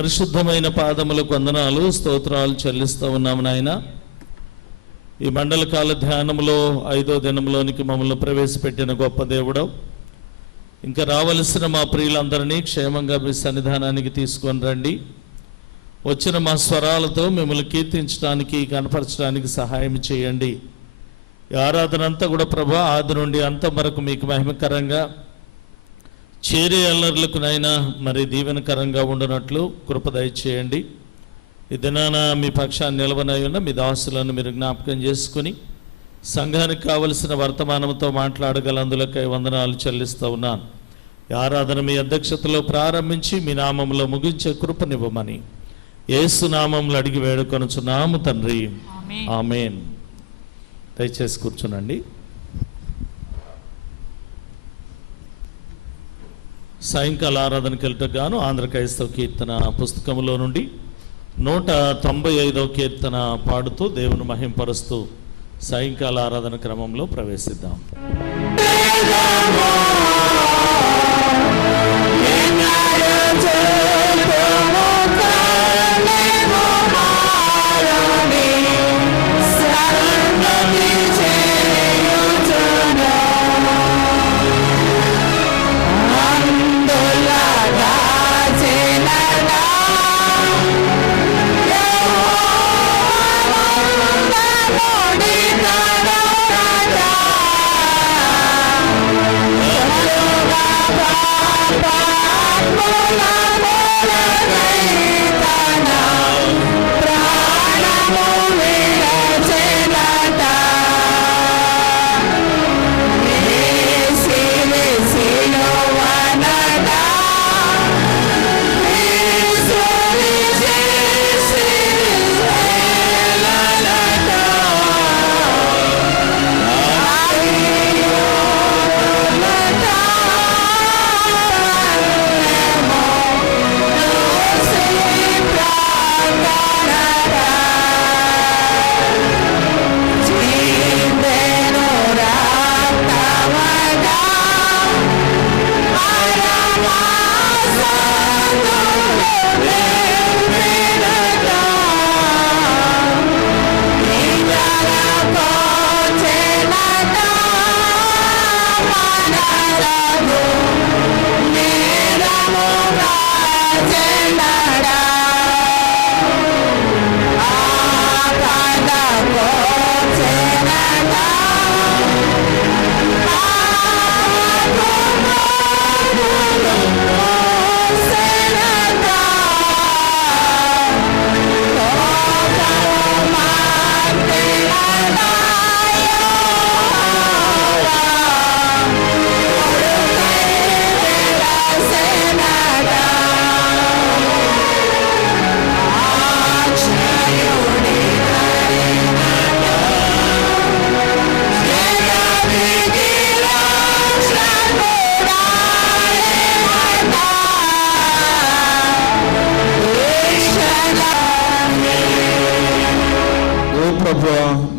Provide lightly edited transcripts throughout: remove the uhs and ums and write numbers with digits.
పరిశుద్ధమైన పాదములకు వందనాలు, స్తోత్రాలు చెల్లిస్తూ ఉన్నాము నాయన. ఈ మండల కాల ధ్యానంలో 5వ దినంలోనికి మమ్మల్ని ప్రవేశపెట్టిన గొప్ప దేవుడు, ఇంకా రావలసిన మా ప్రియులందరినీ క్షేమంగా మీ సన్నిధానానికి తీసుకొని రండి. వచ్చిన మా స్వరాలతో మిమ్మల్ని కీర్తించడానికి, కనపరచడానికి సహాయం చేయండి. ఈ ఆరాధన అంతా కూడా ప్రభా ఆది నుండి అంతం వరకు మీకు మహిమకరంగా, చేరే అల్లర్లకు నైనా మరి దీవెనకరంగా ఉండనట్లు కృప దయచేయండి. ఈ దినాన మీ పక్షాన్ని నిలవనై ఉన్న మీ దాసులను మీరు జ్ఞాపకం చేసుకుని సంఘానికి కావలసిన వర్తమానంతో మాట్లాడగలందులకై వందనాలు చెల్లిస్తూ ఉన్నాను. ఈ ఆరాధన మీ అధ్యక్షతలో ప్రారంభించి మీ నామంలో ముగించే కృపనివ్వమని యేసు నామంలో అడిగి వేడుకొనుచున్నాము తండ్రి, ఆమేన్. దయచేసి కూర్చునండి. సాయంకాల ఆరాధనకి వెళ్ళటకు గాను ఆంధ్ర క్రైస్తవ కీర్తన పుస్తకంలో నుండి 195వ కీర్తన పాడుతూ దేవుని మహింపరుస్తూ సాయంకాల ఆరాధన క్రమంలో ప్రవేశిద్దాం.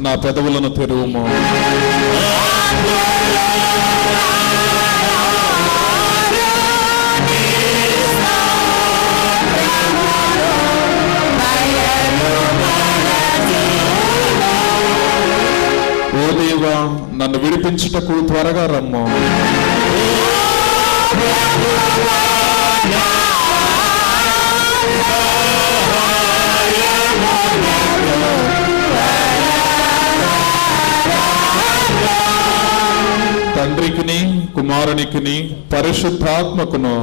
నా పెదవులను తెరువుము. ఓ దేవా, నన్ను విడిపించుటకు త్వరగా రమ్ము. తండ్రికిని కుమారునికిని పరిశుద్ధాత్మకును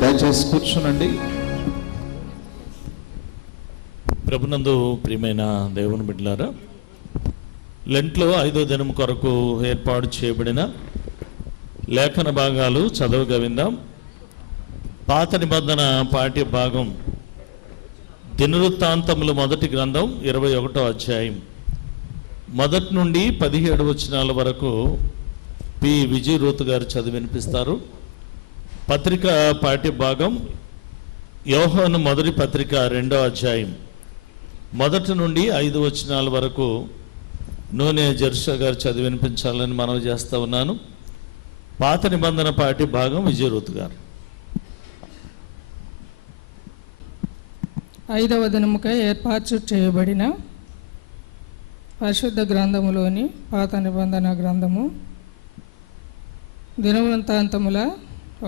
దయచేసి కూర్చునండి. ప్రభునందు ప్రియమైన దేవుని బిడ్డలారా, లెంట్లో 5వ దినం కొరకు ఏర్పాటు చేయబడిన లేఖన భాగాలు చదవగా విందాం. పాత నిబంధన పాఠ్య భాగం దినవృత్తాంతములు మొదటి గ్రంథం 21వ అధ్యాయం మొదటి నుండి 17 వచనాల వరకు పి విజయ్ రూత్ గారు చదివి వినిపిస్తారు. పత్రిక పాఠ్య భాగం యోహాను మొదటి పత్రిక 2వ అధ్యాయం మొదటి నుండి 5 వచనాల వరకు నూనె జెర్షా గారు చదివి వినిపించాలని మనవి చేస్తూ ఉన్నాను. పాత నిబంధన పాఠ్య భాగం విజయ్ రూత్ గారు. 5వ దినముకై ఏర్పాటు చేయబడిన పరిశుద్ధ గ్రంథములోని పాత నిబంధన గ్రంథము దినవృత్తాంతముల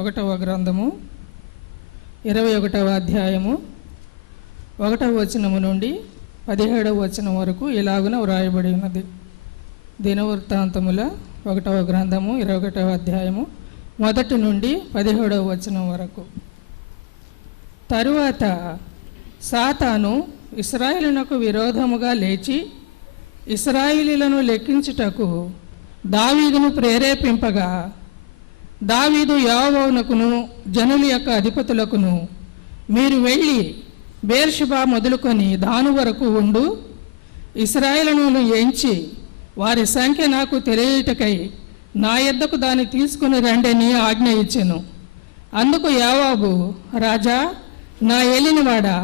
1వ గ్రంథము 21వ అధ్యాయము 1వ వచనము నుండి 17వ వచనం వరకు ఇలాగున వ్రాయబడి ఉన్నది. దినవృత్తాంతముల 1వ గ్రంథము 21వ అధ్యాయము మొదటి నుండి 17వ వచనం వరకు. తరువాత సాతాను ఇశ్రాయేలునకు విరోధముగా లేచి ఇశ్రాయేలీలను లెక్కించుటకు దావీదును ప్రేరేపింపగా, దావీదు యోవాబునకును జనుల యొక్క అధిపతులకును, మీరు వెళ్ళి బేర్షెబా మొదలుకొని దాను వరకు ఉండు, ఇశ్రాయేలును ఎంచి వారి సంఖ్య నాకు తెలియటకై నా యొద్దకు దాన్ని తీసుకుని రండని ఆజ్ఞ ఇచ్చెను. అందుకు యోవాబు, రాజా, నా ఏలినవాడా,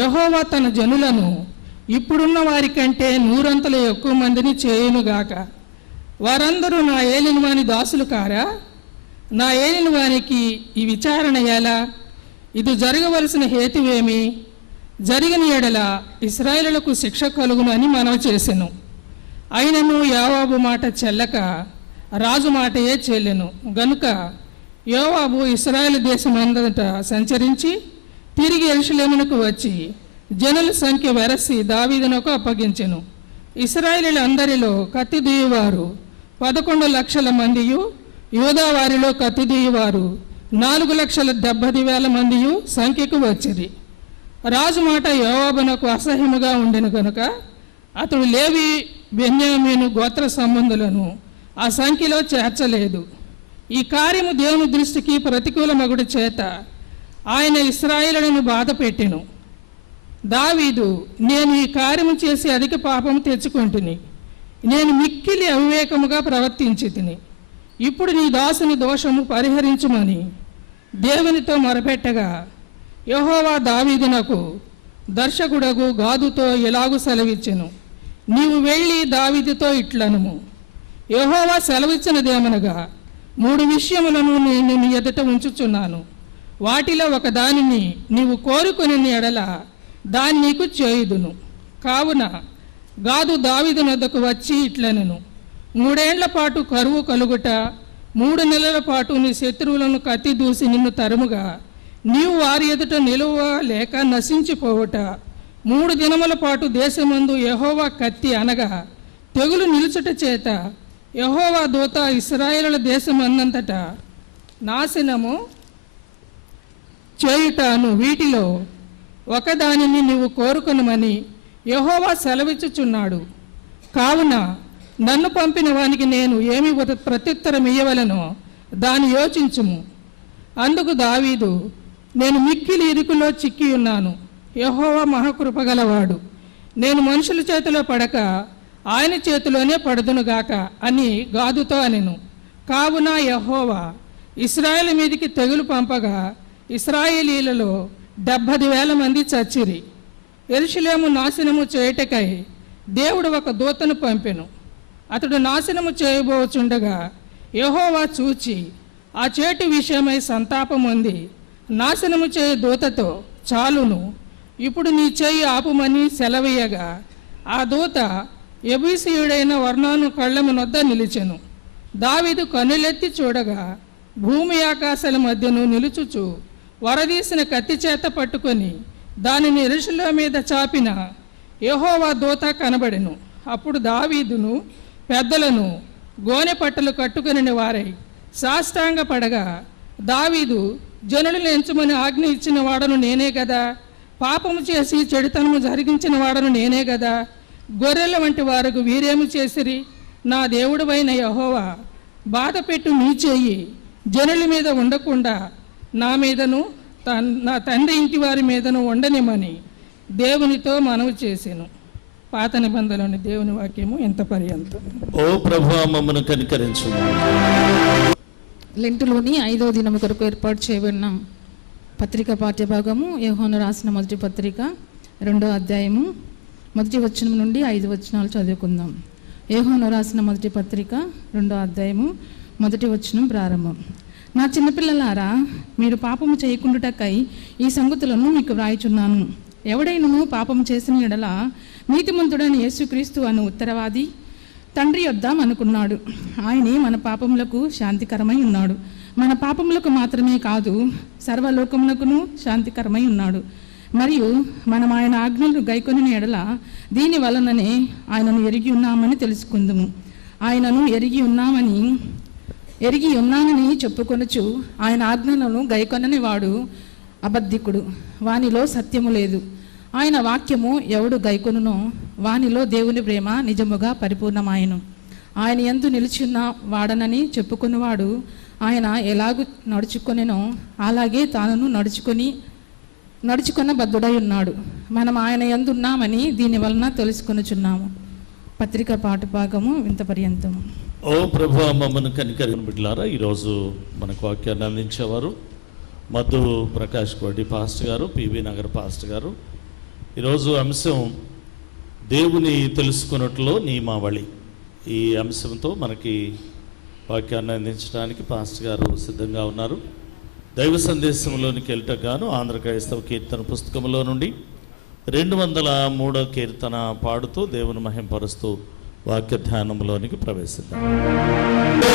యెహోవా తన జనులను ఇప్పుడున్న వారి కంటే 100 ఎక్కువ మందిని చేయునుగాక. వారందరూ నా ఏలినవాని దాసులు కారా? నా ఏలినవానికి ఈ విచారణ ఎలా? ఇది జరగవలసిన హేతువేమి? జరిగిన ఎడల ఇశ్రాయేలులకు శిక్ష కలుగును అని మనవి చేసెను. అయినను యోవాబు మాట చెల్లక రాజు మాటయే చెల్లెను. గనుక యోవాబు ఇశ్రాయేలు దేశమంతటా సంచరించి తిరిగి యెరూషలేమునకు వచ్చి జనుల సంఖ్య వెరసి దావీదునకు అప్పగించెను. ఇశ్రాయేలీయులందరిలో కత్తి దూయువారు 11 లక్షల మందియు, యూదా వారిలో కత్తి దూయువారు 4,70,000 మందియు సంఖ్యకు వచ్చిరి. రాజు మాట యోవాబునకు అసహ్యముగా ఉండెను కనుక అతడు లేవి బెన్యామీను గోత్ర సంబంధులను ఆ సంఖ్యలో చేర్చలేదు. ఈ కార్యము దేవుని దృష్టికి ప్రతికూలమగుడు చేత ఆయన ఇశ్రాయేలును బాధ పెట్టెను. దావీదు, నేను ఈ కార్యము చేసి అధిక పాపము తెచ్చుకొంటిని, నేను మిక్కిలి అవివేకముగా ప్రవర్తించి తిని, ఇప్పుడు నీ దాసుని దోషము పరిహరించుమని దేవునితో మొరపెట్టగా, యెహోవా దావీదునకు దర్శకుడగు గాదుతో ఎలాగూ సెలవిచ్చెను, నీవు వెళ్ళి దావీదుతో ఇట్లనుము, యెహోవా సెలవిచ్చినదేమనగా, 3 విషయములను నేను నీ ఎదుట ఉంచుచున్నాను. వాటిలో ఒక దానిని నీవు కోరుకుని ఎడల దాన్ని నీకు చేయుదును. కావున గాదు దావీదు వద్దకు వచ్చి ఇట్లనెను, 3 ఏళ్ల పాటు కరువు కలుగుట, 3 నెలల పాటు నీ శత్రువులను కత్తి దూసి నిన్ను తరుముగా, నీవు వారి ఎదుట నిలువ లేక నశించిపోవుట, 3 దినముల పాటు దేశమందు యెహోవా కత్తి అనగా తెగులు నిలుచుట చేత యెహోవా దూత ఇశ్రాయేలుల దేశమందంతటా నాశనము చేయుటాను, వీటిలో ఒకదానిని నీవు కోరుకొనమని యెహోవా సెలవిచ్చుచున్నాడు. కావున నన్ను పంపిన వానికి నేను ఏమి ప్రత్యుత్తరం ఇయ్యవలనో దాన్ని యోచించుము. అందుకు దావీదు, నేను మిక్కిలి ఇరుకులో చిక్కి ఉన్నాను, యెహోవా మహాకృపగలవాడు, నేను మనుషుల చేతిలో పడక ఆయన చేతిలోనే పడుదునుగాక అని గాదుతో అనెను. కావున యెహోవా ఇశ్రాయేలు మీదికి తెగులు పంపగా ఇశ్రాయేలీలలో 70,000 మంది చచ్చిరి. యెరూషలేము నాశనము చేయుటకై దేవుడు ఒక దూతను పంపెను. అతడు నాశనము చేయబోచుండగా యెహోవా చూచి ఆ చేటు విషయమై సంతాపం పొంది నాశనము చేయ దూతతో, చాలును, ఇప్పుడు నీ చేయి ఆపుమని సెలవీయగా, ఆ దూత యెబూసీయుడైన ఒర్నాను కళ్ళము నొద్ద నిలిచెను. దావీదు కన్నులెత్తి చూడగా భూమి ఆకాశాల మధ్యను నిలుచుచు వరదీసిన కత్తి చేత పట్టుకొని దానిని యెరూషలేము మీద చాపిన యెహోవా దూత కనబడెను. అప్పుడు దావీదును పెద్దలను గోనె పట్టలు కట్టుకుని వారై సాష్టాంగ పడగా, దావీదు, జనులను ఎంచుమని ఆజ్ఞ ఇచ్చిన వాడను నేనే కదా, పాపము చేసి చెడుతనము జరిగించిన వాడను నేనే కదా, గొర్రెల వంటి వారికి వీరేమి చేసిరి? నా దేవుడవైన యెహోవా బాధపెట్టు నీ చెయ్యి జనుల మీద ఉండకుండా నా మీదను నా తండ్రి ఇంటి వారి మీదను ఉండనిమని దేవునితో మనవి చేసెను. పాత నిబంధనలోని దేవుని వాక్యము ఇంత పర్యంతం. ఓ ప్రభువా మమ్మను కనికరించు. లెంటులోని 5వ దినము కొరకు ఏర్పాటు చేయబడిన పత్రిక పాఠ్యభాగము యోహాను రాసిన మొదటి పత్రిక 2వ అధ్యాయము 1వ వచనం నుండి 5 వచనాలు చదువుకుందాం. యోహాను రాసిన మొదటి పత్రిక 2వ అధ్యాయము 1వ వచనం ప్రారంభం. నా చిన్నపిల్లలారా, మీరు పాపము చేయకుండుటకై ఈ సంగతులను మీకు వ్రాయిచున్నాను. ఎవడైనను పాపము చేసిన యెడల నీతిమంతుడైన యేసుక్రీస్తు అను ఉత్తరవాది తండ్రి యొద్దాం అనుకున్నాడు. ఆయనే మన పాపములకు శాంతికరమై ఉన్నాడు. మన పాపములకు మాత్రమే కాదు, సర్వలోకములకును శాంతికరమై ఉన్నాడు. మరియు మనం ఆయన ఆజ్ఞలు గైకొనిన యెడల దీని వలననే ఆయనను ఎరిగి ఉన్నామని తెలుసుకుందుము. ఆయనను ఎరిగి ఉన్నానని చెప్పుకొనుచు ఆయన ఆజ్ఞలను గైకొనని వాడు అబద్ధికుడు, వానిలో సత్యము లేదు. ఆయన వాక్యము ఎవడు గైకొనునో వానిలో దేవుని ప్రేమ నిజముగా పరిపూర్ణమాయను. ఆయన యందు నిలిచిన్న వాడనని చెప్పుకున్నవాడు ఆయన ఎలాగూ నడుచుకొనెనో అలాగే తాను నడుచుకొన బద్ధుడై ఉన్నాడు. మనం ఆయన యందు ఉన్నామని దీని వలన తెలుసుకొనుచున్నాము. పత్రిక పాఠభాగము ఇంత పర్యంతము. ఓ ప్రభువా మమ్మను కనికరించు. బిడ్డలారా, ఈరోజు మనకు వాక్యాన్ని అందించేవారు మధు ప్రకాష్ కోటి పాస్టర్ గారు, పివి నగర్ పాస్టర్ గారు. ఈరోజు అంశం దేవుని తెలుసుకున్నట్లో నియమావళి. ఈ అంశంతో మనకి వాక్యాన్ని అందించడానికి పాస్టర్ గారు సిద్ధంగా ఉన్నారు. దైవ సందేశంలోనికి వెళ్ళటగాను ఆంధ్ర క్రైస్తవ కీర్తన పుస్తకంలో నుండి 203వ కీర్తన పాడుతూ దేవుని మహింపరుస్తూ వాక్య ధ్యానంలోనికి ప్రవేశిద్దాం. Oh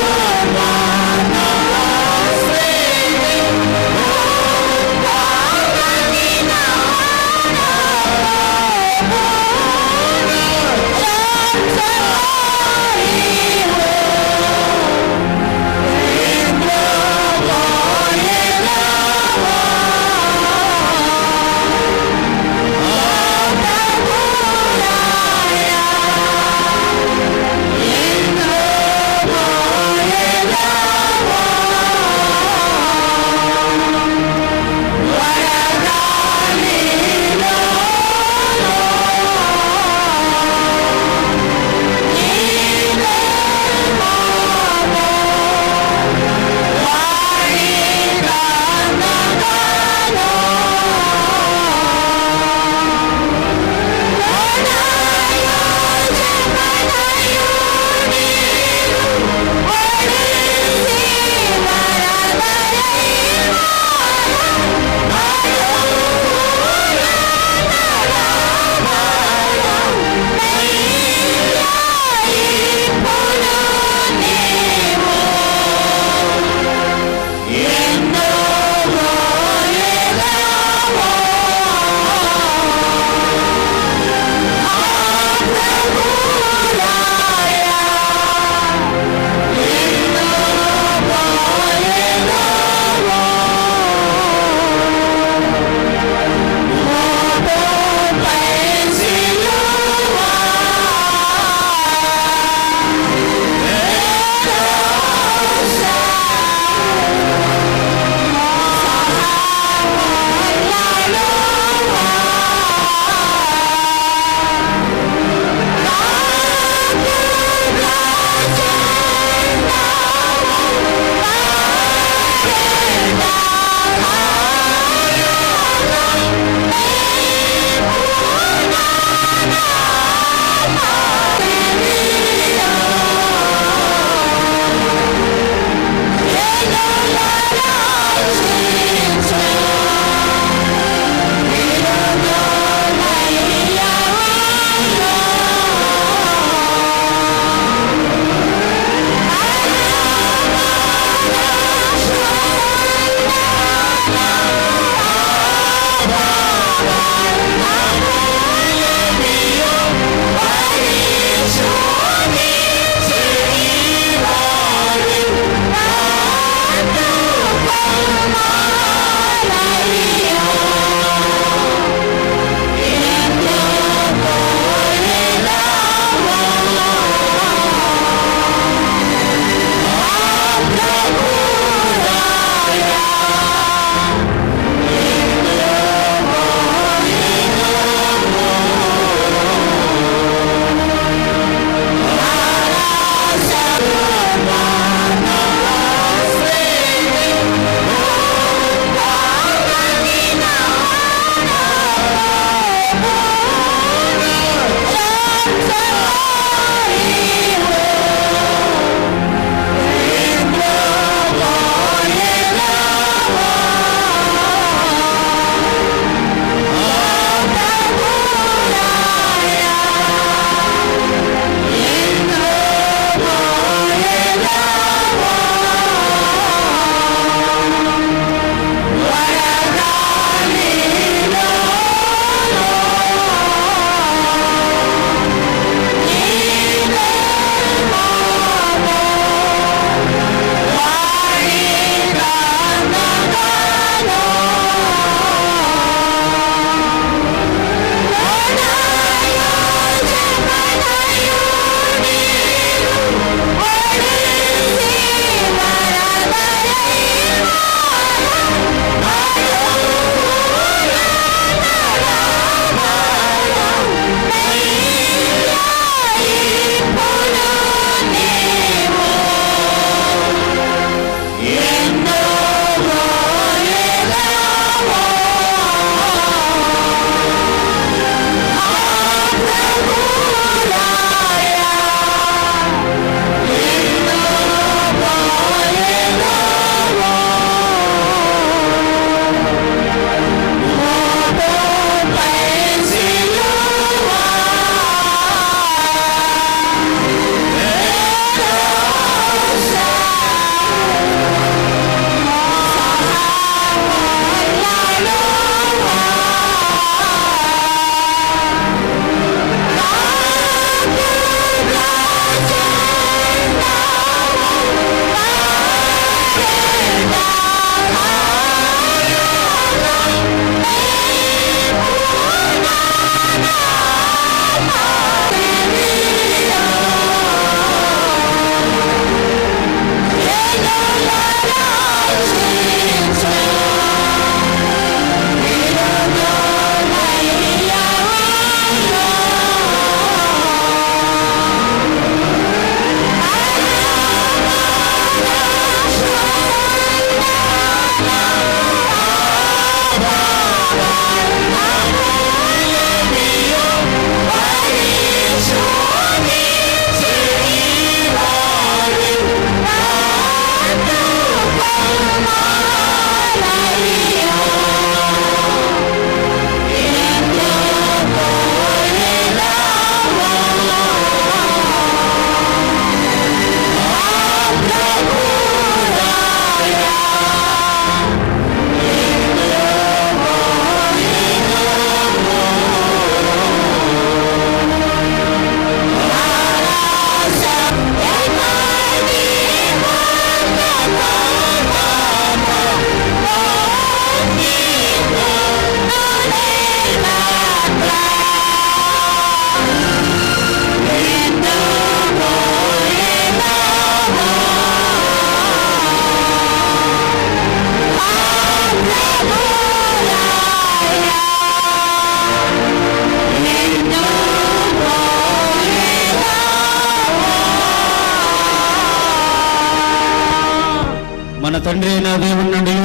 తండ్రి అయిన దేవుని నుండి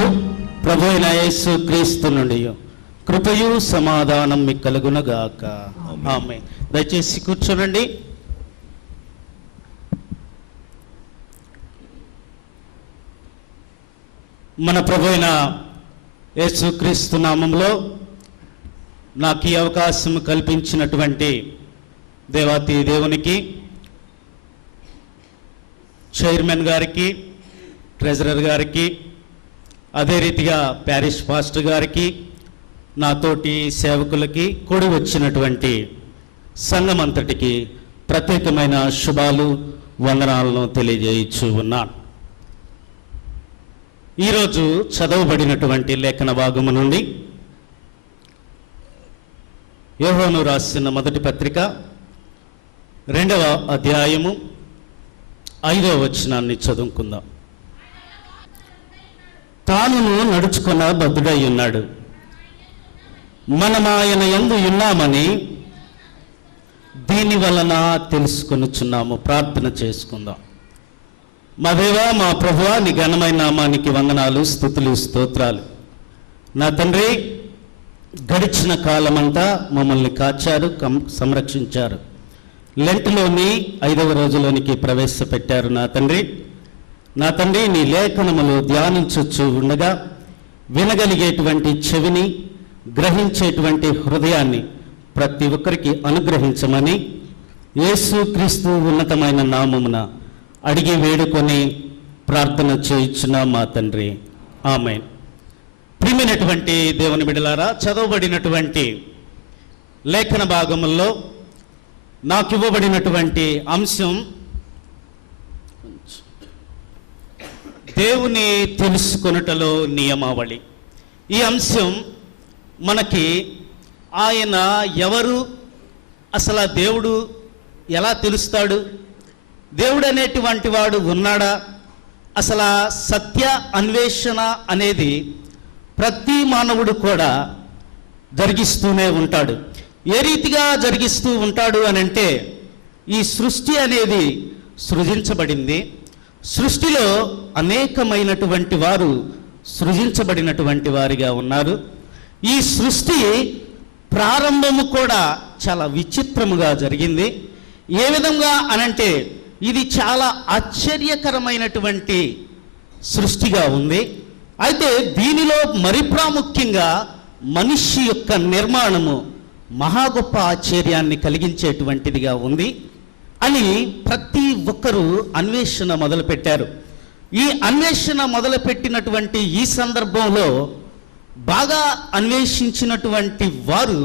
ప్రభు అయిన యేసు క్రీస్తు నుండి కృపయు సమాధానం మీకు కలుగునగాక. ఆమేన్. దయచేసి కూర్చోనండి. మన ప్రభు అయిన యేసు క్రీస్తు నామంలో నాకు ఈ అవకాశం కల్పించినటువంటి దేవాతి దేవునికి, చైర్మన్ గారికి, ట్రెజరర్ గారికి, అదే రీతిగా ప్యారిష్ పాస్టర్ గారికి, నాతోటి సేవకులకి, కూడి వచ్చినటువంటి సంఘమంతటికి ప్రత్యేకమైన శుభాలు, వందనాలను తెలియజేయచ్చు ఉన్నాను. ఈరోజు చదవబడినటువంటి లేఖన భాగము నుండి యోహాను రాసిన మొదటి పత్రిక 2వ అధ్యాయము 5వ వచనాన్ని చదువుకుందాం. తానును నడుచుకున్న బద్ధుడై ఉన్నాడు, మనమాయన యందు ఉన్నామని దీని వలన తెలుసుకొనుచున్నాము. ప్రార్థన చేసుకుందాం. మా దేవా, మా ప్రభువా, నీ ఘనమైన నామానికి వందనాలు, స్తుతులు, స్తోత్రాలు. నా తండ్రి, గడిచిన కాలమంతా మమ్మల్ని కాచారు, సంరక్షించారు. లెంట్లోని 5వ రోజులోనికి ప్రవేశపెట్టారు. నా తండ్రి, నీ లేఖనములు ధ్యానించొచ్చు ఉండగా వినగలిగేటువంటి చెవిని, గ్రహించేటువంటి హృదయాన్ని ప్రతి ఒక్కరికి అనుగ్రహించమని యేసు క్రీస్తు ఉన్నతమైన నామమున అడిగి వేడుకొని ప్రార్థన చేయించున్నా మా తండ్రి. ఆమేన్. ప్రియమైనటువంటి దేవుని బిడ్డలారా, చదవబడినటువంటి లేఖన భాగముల్లో నాకు ఇవ్వబడినటువంటి అంశం దేవుని తెలుసుకొనుటలో నియమావళి. ఈ అంశం మనకి ఆయన ఎవరు, అసలు దేవుడు ఎలా తెలుస్తాడు, దేవుడు అనేటువంటి వాడు ఉన్నాడా, అసలు సత్య అన్వేషణ అనేది ప్రతి మానవుడు కూడా జరిగిస్తూనే ఉంటాడు. ఏ రీతిగా జరిగిస్తూ ఉంటాడు అనంటే, ఈ సృష్టి అనేది సృజించబడింది. సృష్టిలో అనేకమైనటువంటి వారు సృజించబడినటువంటి వారిగా ఉన్నారు. ఈ సృష్టి ప్రారంభము కూడా చాలా విచిత్రముగా జరిగింది. ఏ విధంగా అనంటే, ఇది చాలా ఆశ్చర్యకరమైనటువంటి సృష్టిగా ఉంది. అయితే దీనిలో మరి ప్రాముఖ్యంగా మనిషి యొక్క నిర్మాణము మహా గొప్ప ఆశ్చర్యాన్ని కలిగించేటువంటిదిగా ఉంది అని ప్రతి ఒక్కరూ అన్వేషణ మొదలుపెట్టారు. ఈ అన్వేషణ మొదలుపెట్టినటువంటి ఈ సందర్భంలో బాగా అన్వేషించినటువంటి వారు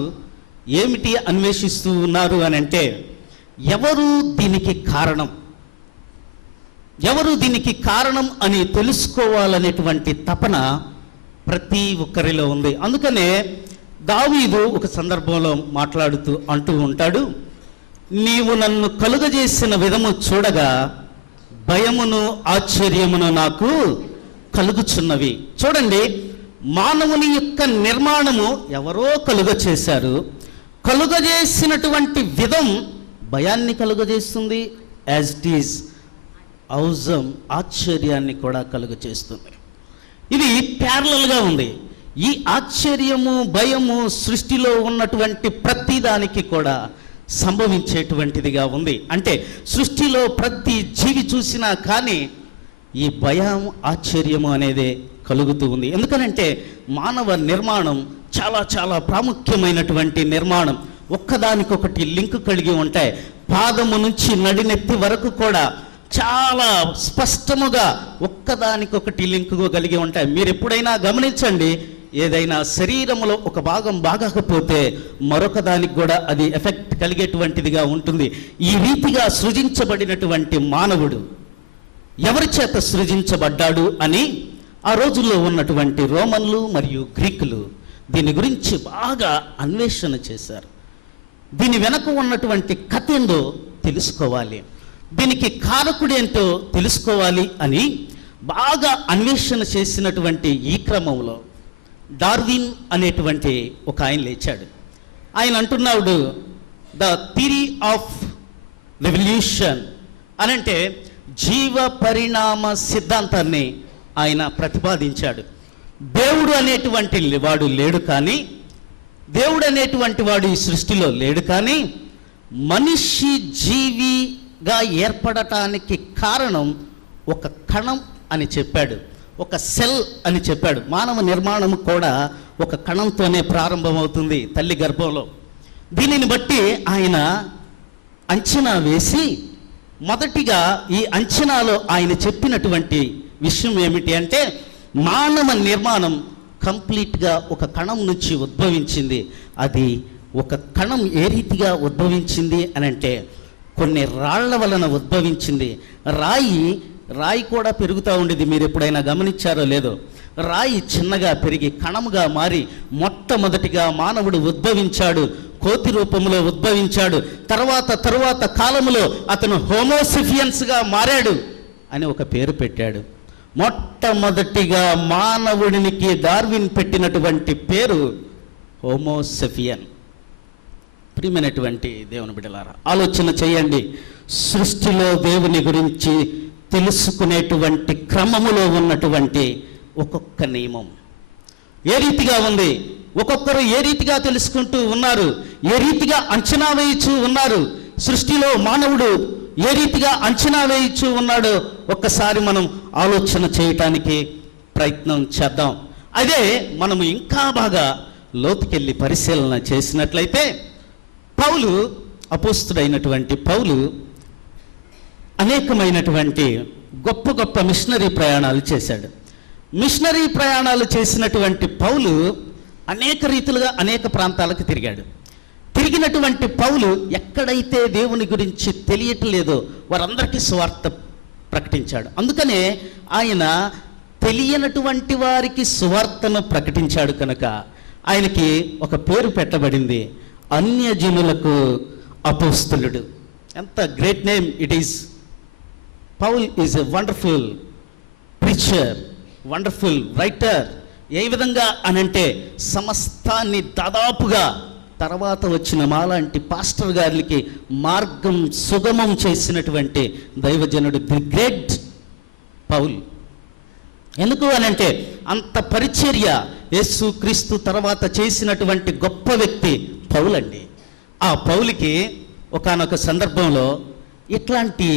ఏమిటి అన్వేషిస్తూ ఉన్నారు అని అంటే, ఎవరు దీనికి కారణం, ఎవరు దీనికి కారణం అని తెలుసుకోవాలనేటువంటి తపన ప్రతి ఒక్కరిలో ఉంది. అందుకనే దావీదు ఒక సందర్భంలో మాట్లాడుతూ అంటూ ఉంటాడు, నీవు నన్ను కలుగజేసిన విధము చూడగా భయమును ఆశ్చర్యమును నాకు కలుగుచున్నవి. చూడండి, మానవుని యొక్క నిర్మాణము ఎవరో కలుగచేశారు. కలుగజేసినటువంటి విధం భయాన్ని కలుగజేస్తుంది, యాజ్ ఇట్ ఈజ్ ఔజం ఆశ్చర్యాన్ని కూడా కలుగచేస్తుంది. ఇది ప్యారలల్గా ఉంది. ఈ ఆశ్చర్యము, భయము సృష్టిలో ఉన్నటువంటి ప్రతి దానికి కూడా సంభవించేటువంటిదిగా ఉంది. అంటే సృష్టిలో ప్రతి జీవి చూసినా కానీ ఈ భయం, ఆశ్చర్యము అనేది కలుగుతూ ఉంది. ఎందుకనంటే మానవ నిర్మాణం చాలా చాలా ప్రాముఖ్యమైనటువంటి నిర్మాణం. ఒక్కదానికొకటి లింక్ కలిగి ఉంటాయి. పాదము నుంచి నడినెత్తి వరకు కూడా చాలా స్పష్టముగా ఒక్కదానికొకటి లింకు కలిగి ఉంటాయి. మీరు ఎప్పుడైనా గమనించండి, ఏదైనా శరీరంలో ఒక భాగం బాగకపోతే మరొక దానికి కూడా అది ఎఫెక్ట్ కలిగేటువంటిదిగా ఉంటుంది. ఈ రీతిగా సృజించబడినటువంటి మానవుడు ఎవరి చేత సృజించబడ్డాడు అని ఆ రోజుల్లో ఉన్నటువంటి రోమన్లు మరియు గ్రీకులు దీని గురించి బాగా అన్వేషణ చేశారు. దీని వెనక ఉన్నటువంటి కథ ఏందో తెలుసుకోవాలి, దీనికి కారకుడేంటో తెలుసుకోవాలి అని బాగా అన్వేషణ చేసినటువంటి ఈ క్రమంలో డార్విన్ అనేటువంటి ఒక ఆయన లేచాడు. ఆయన అంటున్నాడు, ద థియరీ ఆఫ్ రెవల్యూషన్ అనంటే జీవ పరిణామ సిద్ధాంతాన్ని ఆయన ప్రతిపాదించాడు. దేవుడు అనేటువంటి వాడు లేడు, కానీ దేవుడు అనేటువంటి వాడు ఈ సృష్టిలో లేడు, కానీ మనిషి జీవిగా ఏర్పడటానికి కారణం ఒక కణం అని చెప్పాడు, ఒక సెల్ అని చెప్పాడు. మానవ నిర్మాణం కూడా ఒక కణంతోనే ప్రారంభమవుతుంది తల్లి గర్భంలో. దీనిని బట్టి ఆయన అంచనా వేసి మొదటిగా ఈ అంచనాలో ఆయన చెప్పినటువంటి విషయం ఏమిటి అంటే, మానవ నిర్మాణం కంప్లీట్గా ఒక కణం నుంచి ఉద్భవించింది. అది ఒక కణం ఏ రీతిగా ఉద్భవించింది అని అంటే, కొన్ని రాళ్ల వలన ఉద్భవించింది. రాయి కూడా పెరుగుతూ ఉండేది. మీరు ఎప్పుడైనా గమనించారో లేదో, రాయి చిన్నగా పెరిగి కణముగా మారి మొట్టమొదటిగా మానవుడు ఉద్భవించాడు, కోతి రూపంలో ఉద్భవించాడు. తరువాత కాలములో అతను హోమోసిఫియన్స్గా మారాడు అని ఒక పేరు పెట్టాడు. మొట్టమొదటిగా మానవుడినికి డార్విన్ పెట్టినటువంటి పేరు హోమోసెఫియన్. ప్రియమైనటువంటి దేవుని బిడ్డలారా, ఆలోచన చేయండి. సృష్టిలో దేవుని గురించి తెలుసుకునేటువంటి క్రమములో ఉన్నటువంటి ఒక్కొక్క నియమం ఏ రీతిగా ఉంది, ఒక్కొక్కరు ఏ రీతిగా తెలుసుకుంటూ ఉన్నారు, ఏ రీతిగా అంచనా వేయచ్చు ఉన్నారు, సృష్టిలో మానవుడు ఏ రీతిగా అంచనా వేయచ్చు ఉన్నాడో ఒక్కసారి మనం ఆలోచన చేయటానికి ప్రయత్నం చేద్దాం. అదే మనము ఇంకా బాగా లోతుకెళ్ళి పరిశీలన చేసినట్లయితే, పౌలు, అపోస్తుడైనటువంటి పౌలు అనేకమైనటువంటి గొప్ప గొప్ప మిషనరీ ప్రయాణాలు చేశాడు. మిషనరీ ప్రయాణాలు చేసినటువంటి పౌలు అనేక రీతులుగా అనేక ప్రాంతాలకు తిరిగాడు. తిరిగినటువంటి పౌలు ఎక్కడైతే దేవుని గురించి తెలియట్లేదో వారందరికీ సువార్త ప్రకటించాడు. అందుకనే ఆయన తెలియనటువంటి వారికి సువార్తను ప్రకటించాడు కనుక ఆయనకి ఒక పేరు పెట్టబడింది, అన్యజనులకు అపోస్తలుడు. ఎంత great name it is. Paul is a wonderful preacher, wonderful writer. ఏ విధంగా అనంటే సమస్తాన్ని దాదాపుగా తర్వాత వచ్చిన మాలాంటి పాస్టర్ గారికి మార్గం సుగమం చేసినటువంటి దైవజనుడు ది గ్రేట్ పౌల్. ఎందుకు అనంటే అంత పరిచర్య యేసు క్రీస్తు తర్వాత చేసినటువంటి గొప్ప వ్యక్తి పౌల్ అండి. ఆ పౌలుకి ఒకానొక సందర్భంలో ఇట్లాంటి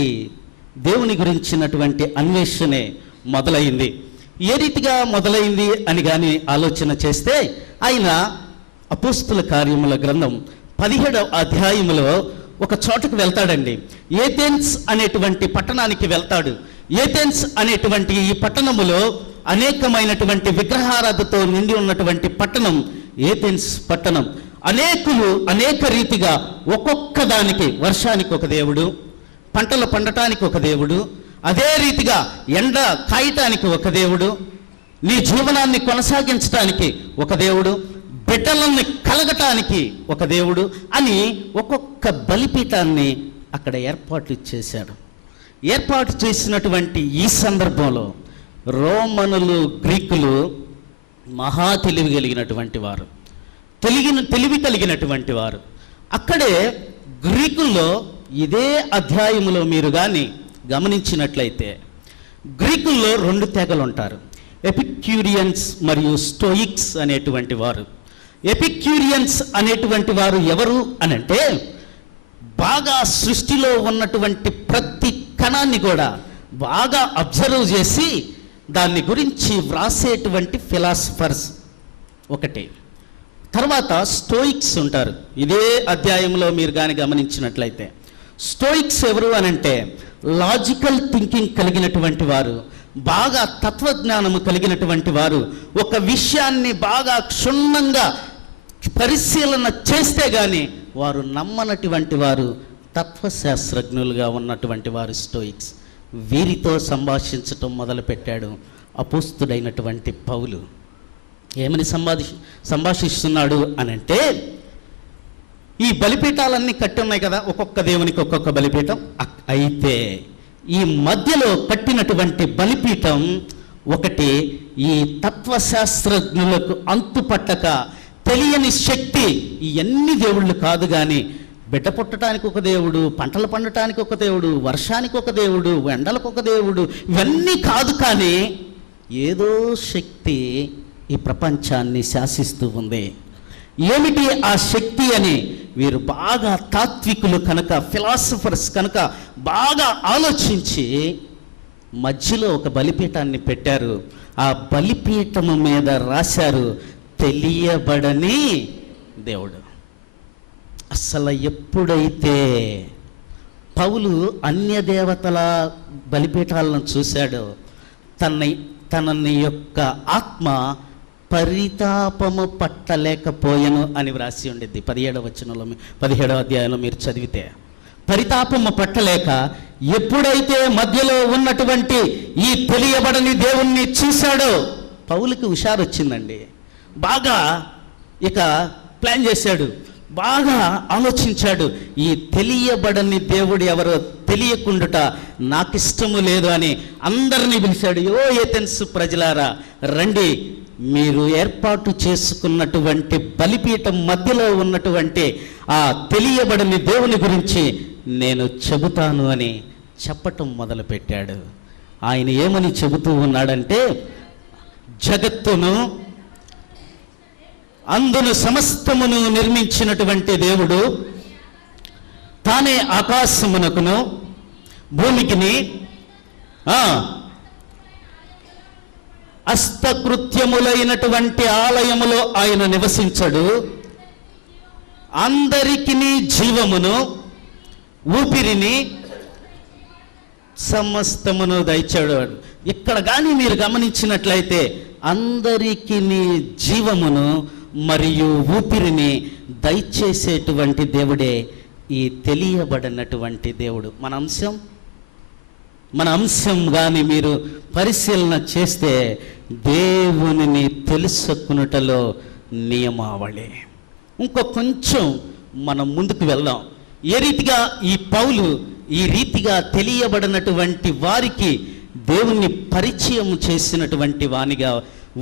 దేవుని గురించినటువంటి అన్వేషణే మొదలైంది. ఏ రీతిగా మొదలైంది అని కానీ ఆలోచన చేస్తే, ఆయన అపోస్తుల కార్యముల గ్రంథం 17వ అధ్యాయములో ఒక చోటకు వెళ్తాడండి. ఏథెన్స్ అనేటువంటి పట్టణానికి వెళ్తాడు. ఏథెన్స్ అనేటువంటి ఈ పట్టణములో అనేకమైనటువంటి విగ్రహారాధనతో నిండి ఉన్నటువంటి పట్టణం ఏథెన్స్ పట్టణం. అనేకులు అనేక రీతిగా ఒక్కొక్క దానికి, వర్షానికి ఒక దేవుడు, పంటలు పండటానికి ఒక దేవుడు, అదే రీతిగా ఎండ కాయటానికి ఒక దేవుడు, నీ జీవనాన్ని కొనసాగించడానికి ఒక దేవుడు, బిడ్డలని కలగటానికి ఒక దేవుడు అని ఒక్కొక్క బలిపీఠాన్ని అక్కడ ఏర్పాటు చేశాడు. ఏర్పాటు చేసినటువంటి ఈ సందర్భంలో రోమనులు, గ్రీకులు మహా తెలివి కలిగినటువంటి వారు, తెలివి కలిగినటువంటి వారు. అక్కడే గ్రీకుల్లో ఇదే అధ్యాయములో మీరు కానీ గమనించినట్లయితే, గ్రీకుల్లో 2 తెగలు ఉంటారు, ఎపిక్యూరియన్స్ మరియు స్టోయిక్స్ అనేటువంటి వారు. ఎపిక్యూరియన్స్ అనేటువంటి వారు ఎవరు అనంటే, బాగా సృష్టిలో ఉన్నటువంటి ప్రతి కణాన్ని కూడా బాగా అబ్జర్వ్ చేసి దాన్ని గురించి వ్రాసేటువంటి ఫిలాసఫర్స్ ఒకటి. తర్వాత స్టోయిక్స్ ఉంటారు. ఇదే అధ్యాయంలో మీరు కానీ గమనించినట్లయితే, స్టోయిక్స్ ఎవరు అనంటే లాజికల్ థింకింగ్ కలిగినటువంటి వారు, బాగా తత్వజ్ఞానము కలిగినటువంటి వారు. ఒక విషయాన్ని బాగా క్షుణ్ణంగా పరిశీలన చేస్తే కానీ వారు నమ్మనటువంటి వారు, తత్వశాస్త్రజ్ఞులుగా ఉన్నటువంటి వారు స్టోయిక్స్. వీరితో సంభాషించటం మొదలుపెట్టాడు అపోస్తుడైనటువంటి పౌలు. ఏమని సంభాషిస్తున్నాడు అనంటే, ఈ బలిపీఠాలన్నీ కట్టి ఉన్నాయి కదా, ఒక్కొక్క దేవునికి ఒక్కొక్క బలిపీఠం. అయితే ఈ మధ్యలో కట్టినటువంటి బలిపీఠం ఒకటి ఈ తత్వశాస్త్రజ్ఞులకు అంతుపట్టక తెలియని శక్తి. ఇవన్నీ దేవుళ్ళు కాదు కానీ, బిడ్డ పుట్టడానికి ఒక దేవుడు, పంటలు పండటానికి ఒక దేవుడు, వర్షానికి ఒక దేవుడు, ఎండలకు ఒక దేవుడు, ఇవన్నీ కాదు. కానీ ఏదో శక్తి ఈ ప్రపంచాన్ని శాసిస్తూ ఉంది. ఏమిటి ఆ శక్తి అని వీరు బాగా తాత్వికులు కనుక, ఫిలాసఫర్స్ కనుక బాగా ఆలోచించి మధ్యలో ఒక బలిపీఠాన్ని పెట్టారు. ఆ బలిపీఠము మీద రాశారు తెలియబడని దేవుడు. అసలు ఎప్పుడైతే పౌలు అన్య దేవతల బలిపీఠాలను చూశాడో తనని యొక్క ఆత్మ పరితాపము పట్టలేకపోయెను అని వ్రాసి ఉండిద్ది 17వ అధ్యాయంలో మీరు చదివితే. పరితాపము పట్టలేక ఎప్పుడైతే మధ్యలో ఉన్నటువంటి ఈ తెలియబడని దేవుణ్ణి చూశాడో పౌలుకి హుషారు వచ్చిందండి. బాగా ఇక ప్లాన్ చేశాడు, బాగా ఆలోచించాడు. ఈ తెలియబడని దేవుడు ఎవరో తెలియకుండుట నాకు ఇష్టము లేదు అని అందరినీ పిలిచాడు. ఏథెన్స్ ప్రజలారా రండి, మీరు ఏర్పాటు చేసుకున్నటువంటి బలిపీఠం మధ్యలో ఉన్నటువంటి ఆ తెలియబడని దేవుని గురించి నేను చెబుతాను అని చెప్పటం మొదలుపెట్టాడు. ఆయన ఏమని చెబుతూ ఉన్నాడంటే, జగత్తును అందును సమస్తమును నిర్మించినటువంటి దేవుడు తానే ఆకాశమునకును భూమికిని హస్తకృత్యములైనటువంటి ఆలయములో ఆయన నివసించడు. అందరికీ జీవమును ఊపిరిని సమస్తమును దయచాడు. ఇక్కడ కానీ మీరు గమనించినట్లయితే అందరికీ జీవమును మరియు ఊపిరిని దయచేసేటువంటి దేవుడే ఈ తెలియబడినటువంటి దేవుడు. మన అంశం కానీ మీరు పరిశీలన చేస్తే దేవునిని తెలుసుకున్నటలో నియమావళి. కొంచెం మనం ముందుకు వెళ్దాం. ఏ రీతిగా ఈ పౌలు ఈ రీతిగా తెలియబడినటువంటి వారికి దేవుణ్ణి పరిచయం చేసినటువంటి వానిగా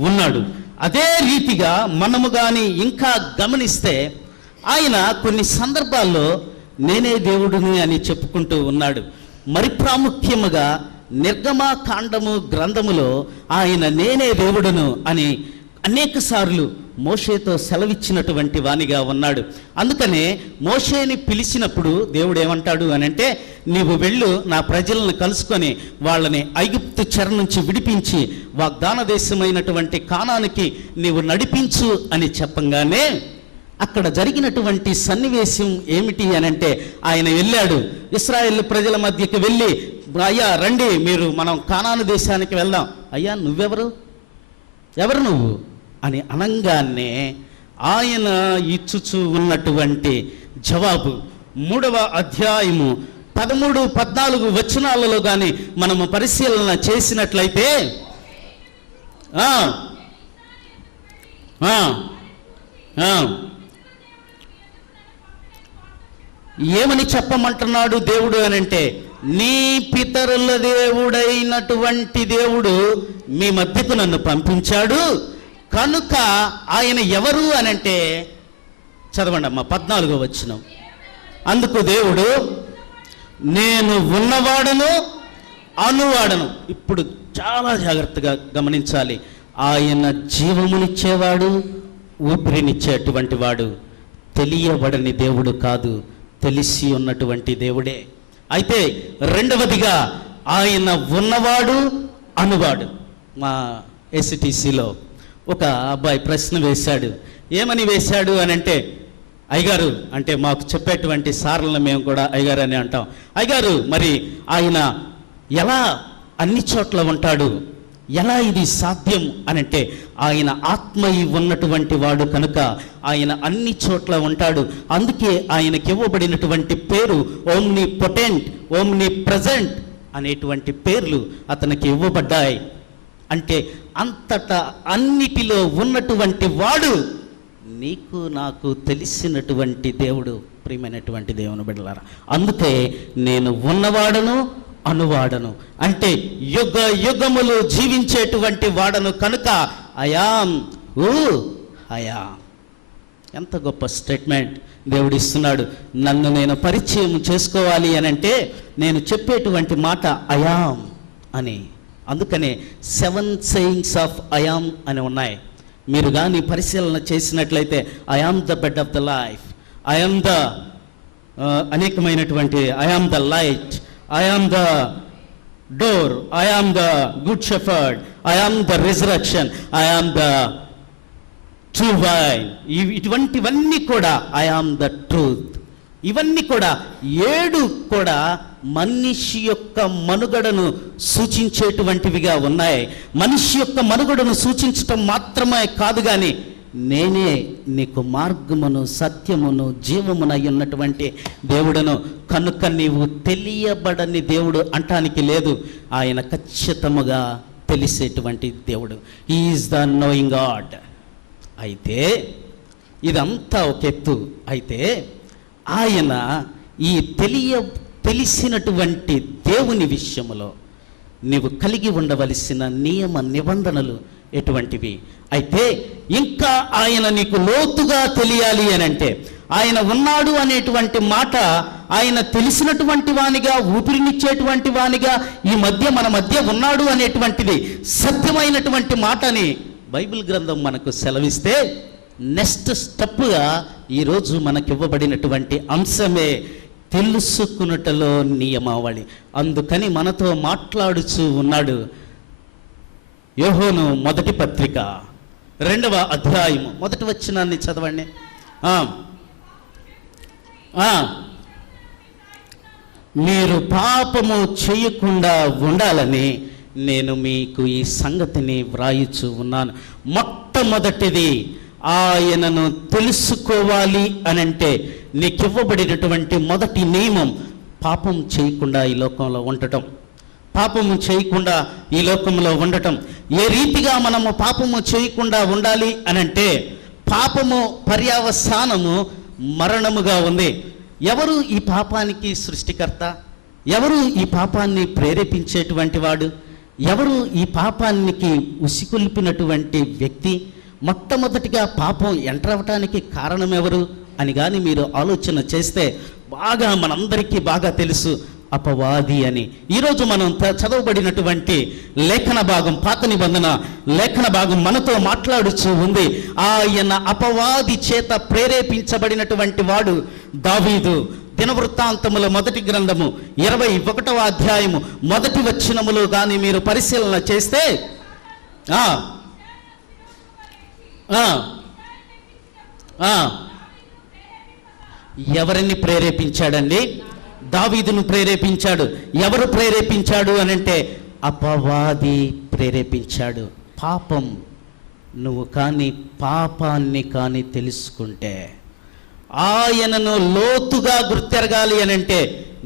ఉన్నాడు. అదే రీతిగా మనము కానీ ఇంకా గమనిస్తే ఆయన కొన్ని సందర్భాల్లో నేనే దేవుడిని అని చెప్పుకుంటూ ఉన్నాడు. మరి ప్రాముఖ్యముగా నిర్గమకాండము గ్రంథములో ఆయన నేనే దేవుడును అని అనేక సార్లు మోషేతో సెలవిచ్చినటువంటి వానిగా ఉన్నాడు. అందుకనే మోషేని పిలిచినప్పుడు దేవుడు ఏమంటాడు అని అంటే, నీవు వెళ్ళు నా ప్రజలను కలుసుకొని వాళ్ళని ఐగుప్తు చెర నుంచి విడిపించి వాగ్దాన దేశమైనటువంటి కానానికి నీవు నడిపించు అని చెప్పంగానే అక్కడ జరిగినటువంటి సన్నివేశం ఏమిటి అని అంటే, ఆయన వెళ్ళాడు ఇశ్రాయేలు ప్రజల మధ్యకి వెళ్ళి, అయ్యా రండి మీరు మనం కానాను దేశానికి వెళ్దాం. అయ్యా ఎవరు నువ్వు అని అనంగానే ఆయన ఇచ్చుచూ ఉన్నటువంటి జవాబు 3వ అధ్యాయము 13-14 వచనాలలో కానీ మనము పరిశీలన చేసినట్లయితే ఏమని చెప్పమంటున్నాడు దేవుడు అనంటే, నీ పితరుల దేవుడైనటువంటి దేవుడు మీ మధ్యకు నన్ను పంపించాడు కనుక ఆయన ఎవరు అనంటే, చదవండి అమ్మ 14వ వచనం. అందుకు దేవుడు నేను ఉన్నవాడను అనువాడను. ఇప్పుడు చాలా జాగ్రత్తగా గమనించాలి. ఆయన జీవమునిచ్చేవాడు, ఊపిరినిచ్చేటువంటి వాడు. తెలియబడని దేవుడు కాదు, తెలిసి ఉన్నటువంటి దేవుడే. అయితే రెండవదిగా ఆయన ఉన్నవాడు అనువాడు. మా ఎస్టిసిలో ఒక అబ్బాయి ప్రశ్న వేశాడు. ఏమని వేశాడు అని అంటే, అయ్యగారు అంటే మాకు చెప్పేటువంటి సార్లను మేము కూడా అయ్యగారు అని అంటాం. అయ్యగారు మరి ఆయన ఎలా అన్ని చోట్ల ఉంటాడు, ఎలా ఇది సాధ్యం అనంటే, ఆయన ఆత్మ ఉన్నటువంటి వాడు కనుక ఆయన అన్ని చోట్ల ఉంటాడు. అందుకే ఆయనకి ఇవ్వబడినటువంటి పేరు ఓమ్ని పొటెంట్, ఓమ్ని ప్రజెంట్ అనేటువంటి పేర్లు అతనికి ఇవ్వబడ్డాయి. అంటే అంతటా అన్నిటిలో ఉన్నటువంటి వాడు నీకు నాకు తెలిసినటువంటి దేవుడు. ప్రియమైనటువంటి దేవుని బిడ్డలారా, అందుకే నేను ఉన్నవాడను అనువాడను అంటే యుగ యుగములు జీవించేటువంటి వాడను కనుక అయాం అయా. ఎంత గొప్ప స్టేట్మెంట్ దేవుడు ఇస్తున్నాడు. నన్ను నేను పరిచయం చేసుకోవాలి అని అంటే నేను చెప్పేటువంటి మాట అయాం అని. అందుకనే 7 sayings ఆఫ్ ఐయామ్ అని ఉన్నాయి. మీరు కానీ పరిశీలన చేసినట్లయితే I am the bed of the life, I am the అనేకమైనటువంటి I am the light, I am the door, I am the good shepherd, I am the resurrection, I am the true vine. ఇటువంటివన్నీ కూడా I am the truth. ఇవన్నీ కూడా 7 కూడా మనిషి యొక్క మనుగడను సూచించేటువంటివిగా ఉన్నాయి. మనిషి యొక్క మనుగడను సూచించటం మాత్రమే కాదు, కానీ నేనే నీకు మార్గమును సత్యమును జీవమునై ఉన్నటువంటి దేవుడను, కనుక నీవు తెలియబడని దేవుడు అంటానికి లేదు. ఆయన ఖచ్చితముగా తెలిసేటువంటి దేవుడు. He is the knowing God. అయితే ఇదంతా ఒక ఎత్తు. అయితే ఆయన ఈ తెలిసినటువంటి దేవుని విషయములో నీవు కలిగి ఉండవలసిన నియమ నిబంధనలు ఎటువంటివి? అయితే ఇంకా ఆయన నీకు లోతుగా తెలియాలి అని అంటే, ఆయన ఉన్నాడు అనేటువంటి మాట, ఆయన తెలిసినటువంటి వానిగా, ఊపిరినిచ్చేటువంటి వానిగా ఈ మధ్య మన మధ్య ఉన్నాడు అనేటువంటిది సత్యమైనటువంటి మాటని బైబిల్ గ్రంథం మనకు సెలవిస్తే, నెక్స్ట్ స్టెప్గా ఈరోజు మనకి ఇవ్వబడినటువంటి అంశమే తెలుసుకున్నటలో నియమావళి. అందుకని మనతో మాట్లాడుచూ ఉన్నాడు యోహోను మొదటి పత్రిక 2వ అధ్యాయము 1వ వచనాన్ని చదవండి. మీరు పాపము చేయకుండా ఉండాలని నేను మీకు ఈ సంగతిని వ్రాయిచూ ఉన్నాను. మొట్టమొదటిది ఆయనను తెలుసుకోవాలి అనంటే నీకు ఇవ్వబడినటువంటి మొదటి నియమం పాపం చేయకుండా ఈ లోకంలో ఉండటం. పాపము చేయకుండా ఈ లోకంలో ఉండటం. ఏ రీతిగా మనము పాపము చేయకుండా ఉండాలి అనంటే, పాపము పర్యవసానము మరణముగా ఉంది. ఎవరు ఈ పాపానికి సృష్టికర్త? ఎవరు ఈ పాపాన్ని ప్రేరేపించేటువంటి వాడు? ఎవరు ఈ పాపానికి ఉసికొల్పినటువంటి వ్యక్తి? మొట్టమొదటిగా పాపం ఎంటర్ అవ్వటానికి కారణం ఎవరు అని కానీ మీరు ఆలోచన చేస్తే బాగా మనందరికీ బాగా తెలుసు, అపవాది అని. ఈరోజు మనం చదవబడినటువంటి లేఖన భాగం, పాత నిబంధన లేఖన భాగం మనతో మాట్లాడుచూ ఉంది. ఆయన అపవాది చేత ప్రేరేపించబడినటువంటి వాడు దావీదు. దినవృత్తాంతముల మొదటి గ్రంథము 21వ అధ్యాయము 1వ వచనములో కానీ మీరు పరిశీలన చేస్తే ఎవరిని ప్రేరేపించాడండి? దావీదును ప్రేరేపించాడు. ఎవరు ప్రేరేపించాడు అనంటే అపవాది ప్రేరేపించాడు. పాపం నువ్వు కానీ పాపాన్ని కానీ తెలుసుకుంటే, ఆయనను లోతుగా గుర్తెరగాలి అనంటే,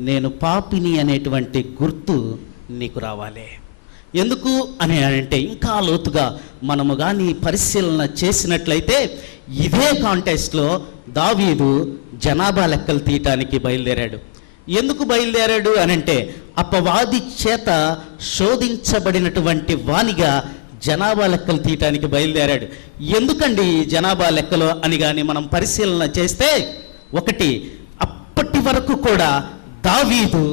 నేను పాపిని అనేటువంటి గుర్తు నీకు రావాలి. ఎందుకు అని అంటే, ఇంకా లోతుగా మనము కానీ పరిశీలన చేసినట్లయితే, ఇదే కాంటెక్స్ట్లో దావీదు జనాభా లెక్కలు తీయటానికి బయలుదేరాడు. ఎందుకు బయలుదేరాడు అనంటే, అపవాది చేత శోధించబడినటువంటి వానిగా జనాభా లెక్కలు తీయటానికి బయలుదేరాడు. ఎందుకండి ఈ జనాభా లెక్కలు అని కానీ మనం పరిశీలన చేస్తే, ఒకటి, అప్పటి వరకు కూడా దావీదు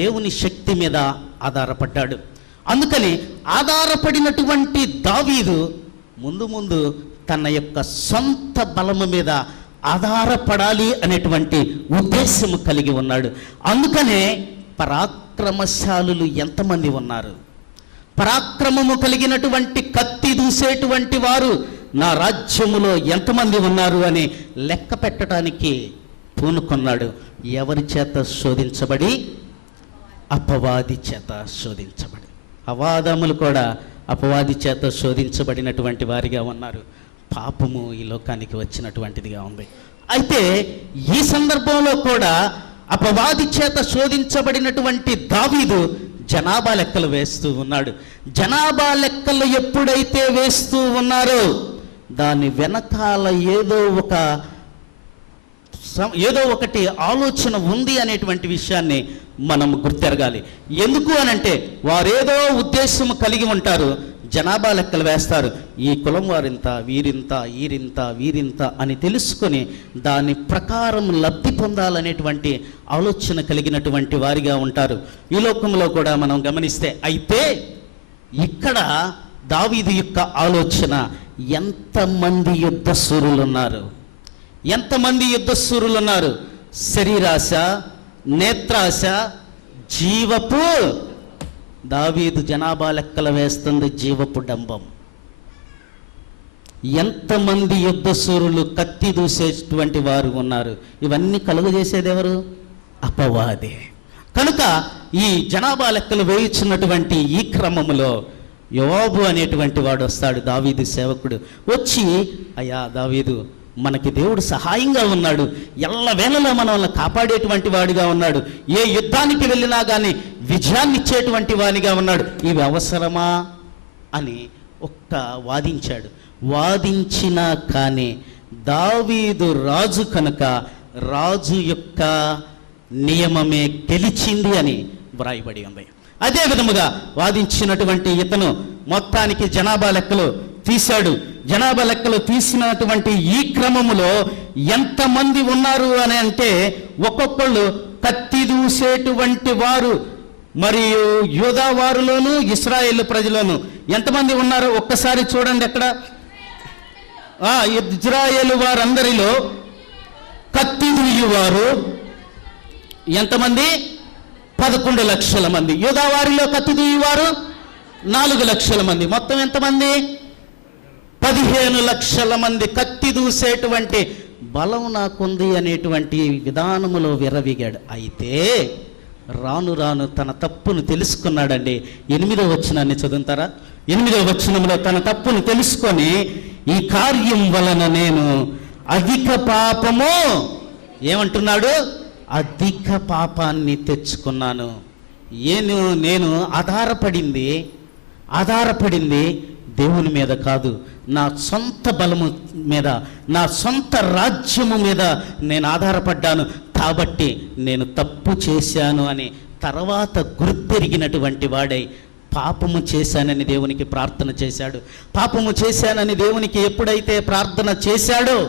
దేవుని శక్తి మీద ఆధారపడ్డాడు. అందుకని ఆధారపడినటువంటి దావీదు ముందు ముందు తన యొక్క సొంత బలము మీద ఆధారపడాలి అనేటువంటి ఉద్దేశము కలిగి ఉన్నాడు. అందుకనే పరాక్రమశాలులు ఎంతమంది ఉన్నారు? పరాక్రమము కలిగినటువంటి కత్తి దూసేటువంటి వారు నా రాజ్యములో ఎంతమంది ఉన్నారు అని లెక్క పెట్టడానికి పూనుకున్నాడు. ఎవరి చేత శోధించబడి? అపవాది చేత శోధించబడి. అవాదములు కూడా అపవాది చేత శోధించబడినటువంటి వారిగా ఉన్నారు. పాపము ఈ లోకానికి వచ్చినటువంటిదిగా ఉంది. అయితే ఈ సందర్భంలో కూడా అపవాది చేత శోధించబడినటువంటి దావీదు జనాభా లెక్కలు వేస్తూ ఉన్నాడు. జనాభా లెక్కలు ఎప్పుడైతే వేస్తూ ఉన్నారో దాని వెనకాల ఏదో ఒకటి ఆలోచన ఉంది అనేటువంటి విషయాన్ని మనం గుర్తెరగాలి. ఎందుకు అనంటే, వారేదో ఉద్దేశం కలిగి ఉంటారు. జనాభా లెక్కలు వేస్తారు. ఈ కులం వారింత, వీరింత, వీరింత, వీరింత అని తెలుసుకొని దాని ప్రకారం లబ్ధి పొందాలనేటువంటి ఆలోచన కలిగినటువంటి వారిగా ఉంటారు ఈ లోకంలో కూడా మనం గమనిస్తే. అయితే ఇక్కడ దావీదు యొక్క ఆలోచన, ఎంతమంది యుద్ధశూరులు ఉన్నారు, ఎంతమంది యుద్ధశూరులు ఉన్నారు? శరీరాశ, నేత్రాశ, జీవపు, దావీదు జనాభా లెక్కలు వేస్తుంది జీవపు డంబం. ఎంతమంది యుద్ధశూరులు, కత్తి దూసేటువంటి వారు ఉన్నారు. ఇవన్నీ కలుగజేసేది ఎవరు? అపవాదే. కనుక ఈ జనాభా లెక్కలు వేయించున్నటువంటి ఈ క్రమములో యోవాబు అనేటువంటి వాడు వస్తాడు, దావీదు సేవకుడు. వచ్చి, అయ్యా దావీదు, మనకి దేవుడు సహాయంగా ఉన్నాడు, ఎల్లవేళలా మనల్ని కాపాడేటువంటి వాడిగా ఉన్నాడు, ఏ యుద్ధానికి వెళ్ళినా కానీ విజయాన్ని ఇచ్చేటువంటి వాడిగా ఉన్నాడు, ఇవి అవసరమా అని వాదించాడు. వాదించినా కానీ దావీదు రాజు కనుక రాజు యొక్క నియమమే గెలిచింది అని వ్రాయబడి ఉంది. అదే విధముగా వాదించినటువంటి ఇతను మొత్తానికి జనాభా లెక్కలు తీశాడు. జనాభా లెక్కలు తీసినటువంటి ఈ క్రమములో ఎంతమంది ఉన్నారు అని అంటే, ఒక్కొక్కళ్ళు కత్తి దూసేటువంటి వారు, మరియు యూదా వారులోను ఇశ్రాయేలు ప్రజలను ఎంతమంది ఉన్నారో ఒక్కసారి చూడండి. అక్కడ ఇజ్రాయేలు వారందరిలో కత్తి దూయువారు ఎంతమంది? 11 లక్షల మంది. యూదా వారిలో కత్తి దూయువారు 4 లక్షల మంది. మొత్తం ఎంతమంది? 15 లక్షల మంది కత్తి దూసేటువంటి బలం నాకుంది అనేటువంటి విధానములో విర్రవీగాడు. అయితే రాను రాను తన తప్పును తెలుసుకున్నాడండి. 8వ వచనాన్ని చదువుతారా? 8వ వచనంలో తన తప్పును తెలుసుకొని, ఈ కార్యం వలన నేను అధిక పాపము, ఏమంటున్నాడు? అధిక పాపాన్ని తెచ్చుకున్నాను. నేను ఆధారపడింది దేవుని మీద కాదు, నా సొంత బలము మీద, నా సొంత రాజ్యము మీద నేను ఆధారపడ్డాను, కాబట్టి నేను తప్పు చేశాను అని తర్వాత గుర్తెరిగినటువంటి వాడై పాపము చేశానని దేవునికి ప్రార్థన చేశాడు. పాపము చేశానని దేవునికి ఎప్పుడైతే ప్రార్థన చేశాడో,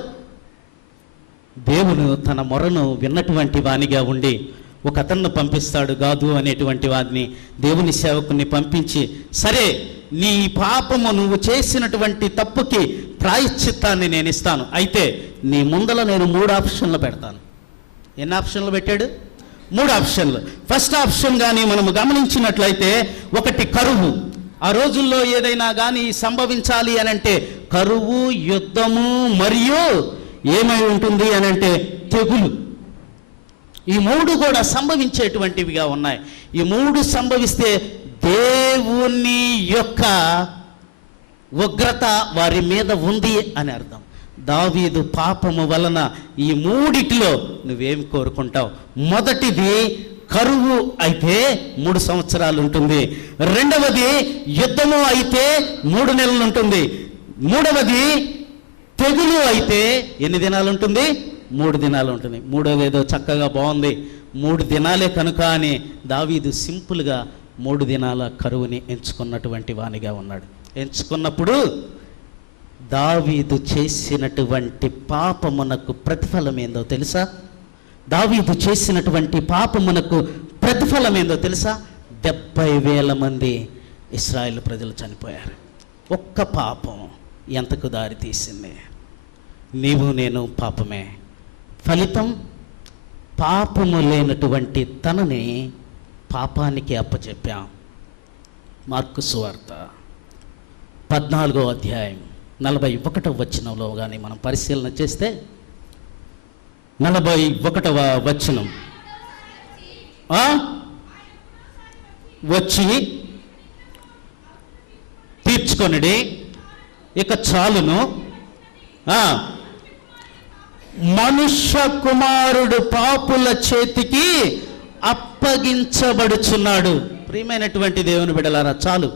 దేవుడు తన మొరను విన్నటువంటి వానిగా ఉండి ఒక అతన్ని పంపిస్తాడు, గాదు అనేటువంటి వాడిని, దేవుని సేవకుని పంపించి, సరే నీ పాపము, నువ్వు చేసినటువంటి తప్పుకి ప్రాయశ్చిత్తాన్ని నేను ఇస్తాను, అయితే నీ ముందల నేను 3 ఆప్షన్లు పెడతాను. ఎన్ని ఆప్షన్లు పెట్టాడు? 3 ఆప్షన్లు. ఫస్ట్ ఆప్షన్ కానీ మనము గమనించినట్లయితే, ఒకటి కరువు. ఆ రోజుల్లో ఏదైనా కానీ సంభవించాలి అనంటే కరువు, యుద్ధము, మరియు ఏమై ఉంటుంది అనంటే తెగులు. ఈ 3 కూడా సంభవించేటువంటివిగా ఉన్నాయి. ఈ 3 సంభవిస్తే దేవుని యొక్క ఉగ్రత వారి మీద ఉంది అని అర్థం. దావీదు పాపము వలన ఈ 3 నువ్వేం కోరుకుంటావు? మొదటిది కరువు అయితే 3 సంవత్సరాలు ఉంటుంది. రెండవది యుద్ధము అయితే 3 నెలలు ఉంటుంది. మూడవది తెగులు అయితే ఎన్ని దినాలు ఉంటుంది? 3 దినాలు ఉంటుంది. మూడోది ఏదో చక్కగా బాగుంది, 3 దినాలే కనుక అని దావీదు సింపుల్గా 3 దినాల కరువుని ఎంచుకున్నటువంటి వానిగా ఉన్నాడు. ఎంచుకున్నప్పుడు దావీదు చేసినటువంటి పాపమునకు ప్రతిఫలం ఏందో తెలుసా? దావీదు చేసినటువంటి పాపమునకు ప్రతిఫలం ఏందో తెలుసా? 70,000 మంది ఇశ్రాయేలు ప్రజలు చనిపోయారు. ఒక్క పాపం ఎంతకు దారి తీసింది? నీవు నేను పాపమే. ఫలితం పాపము లేనటువంటి తనని పాపానికి అప్పచెప్పాం. మార్కు సువార్త 14వ అధ్యాయం 41వ వచనంలో కానీ మనం పరిశీలన చేస్తే, 41వ వచనం, వచ్చి తీర్చుకొనిడి, ఇక చాలును, మనుష్య కుమారుడు పాపుల చేతికి అప్పగించబడుచున్నాడు. ప్రియమైనటువంటి దేవుని బిడ్డలారా, చాలు.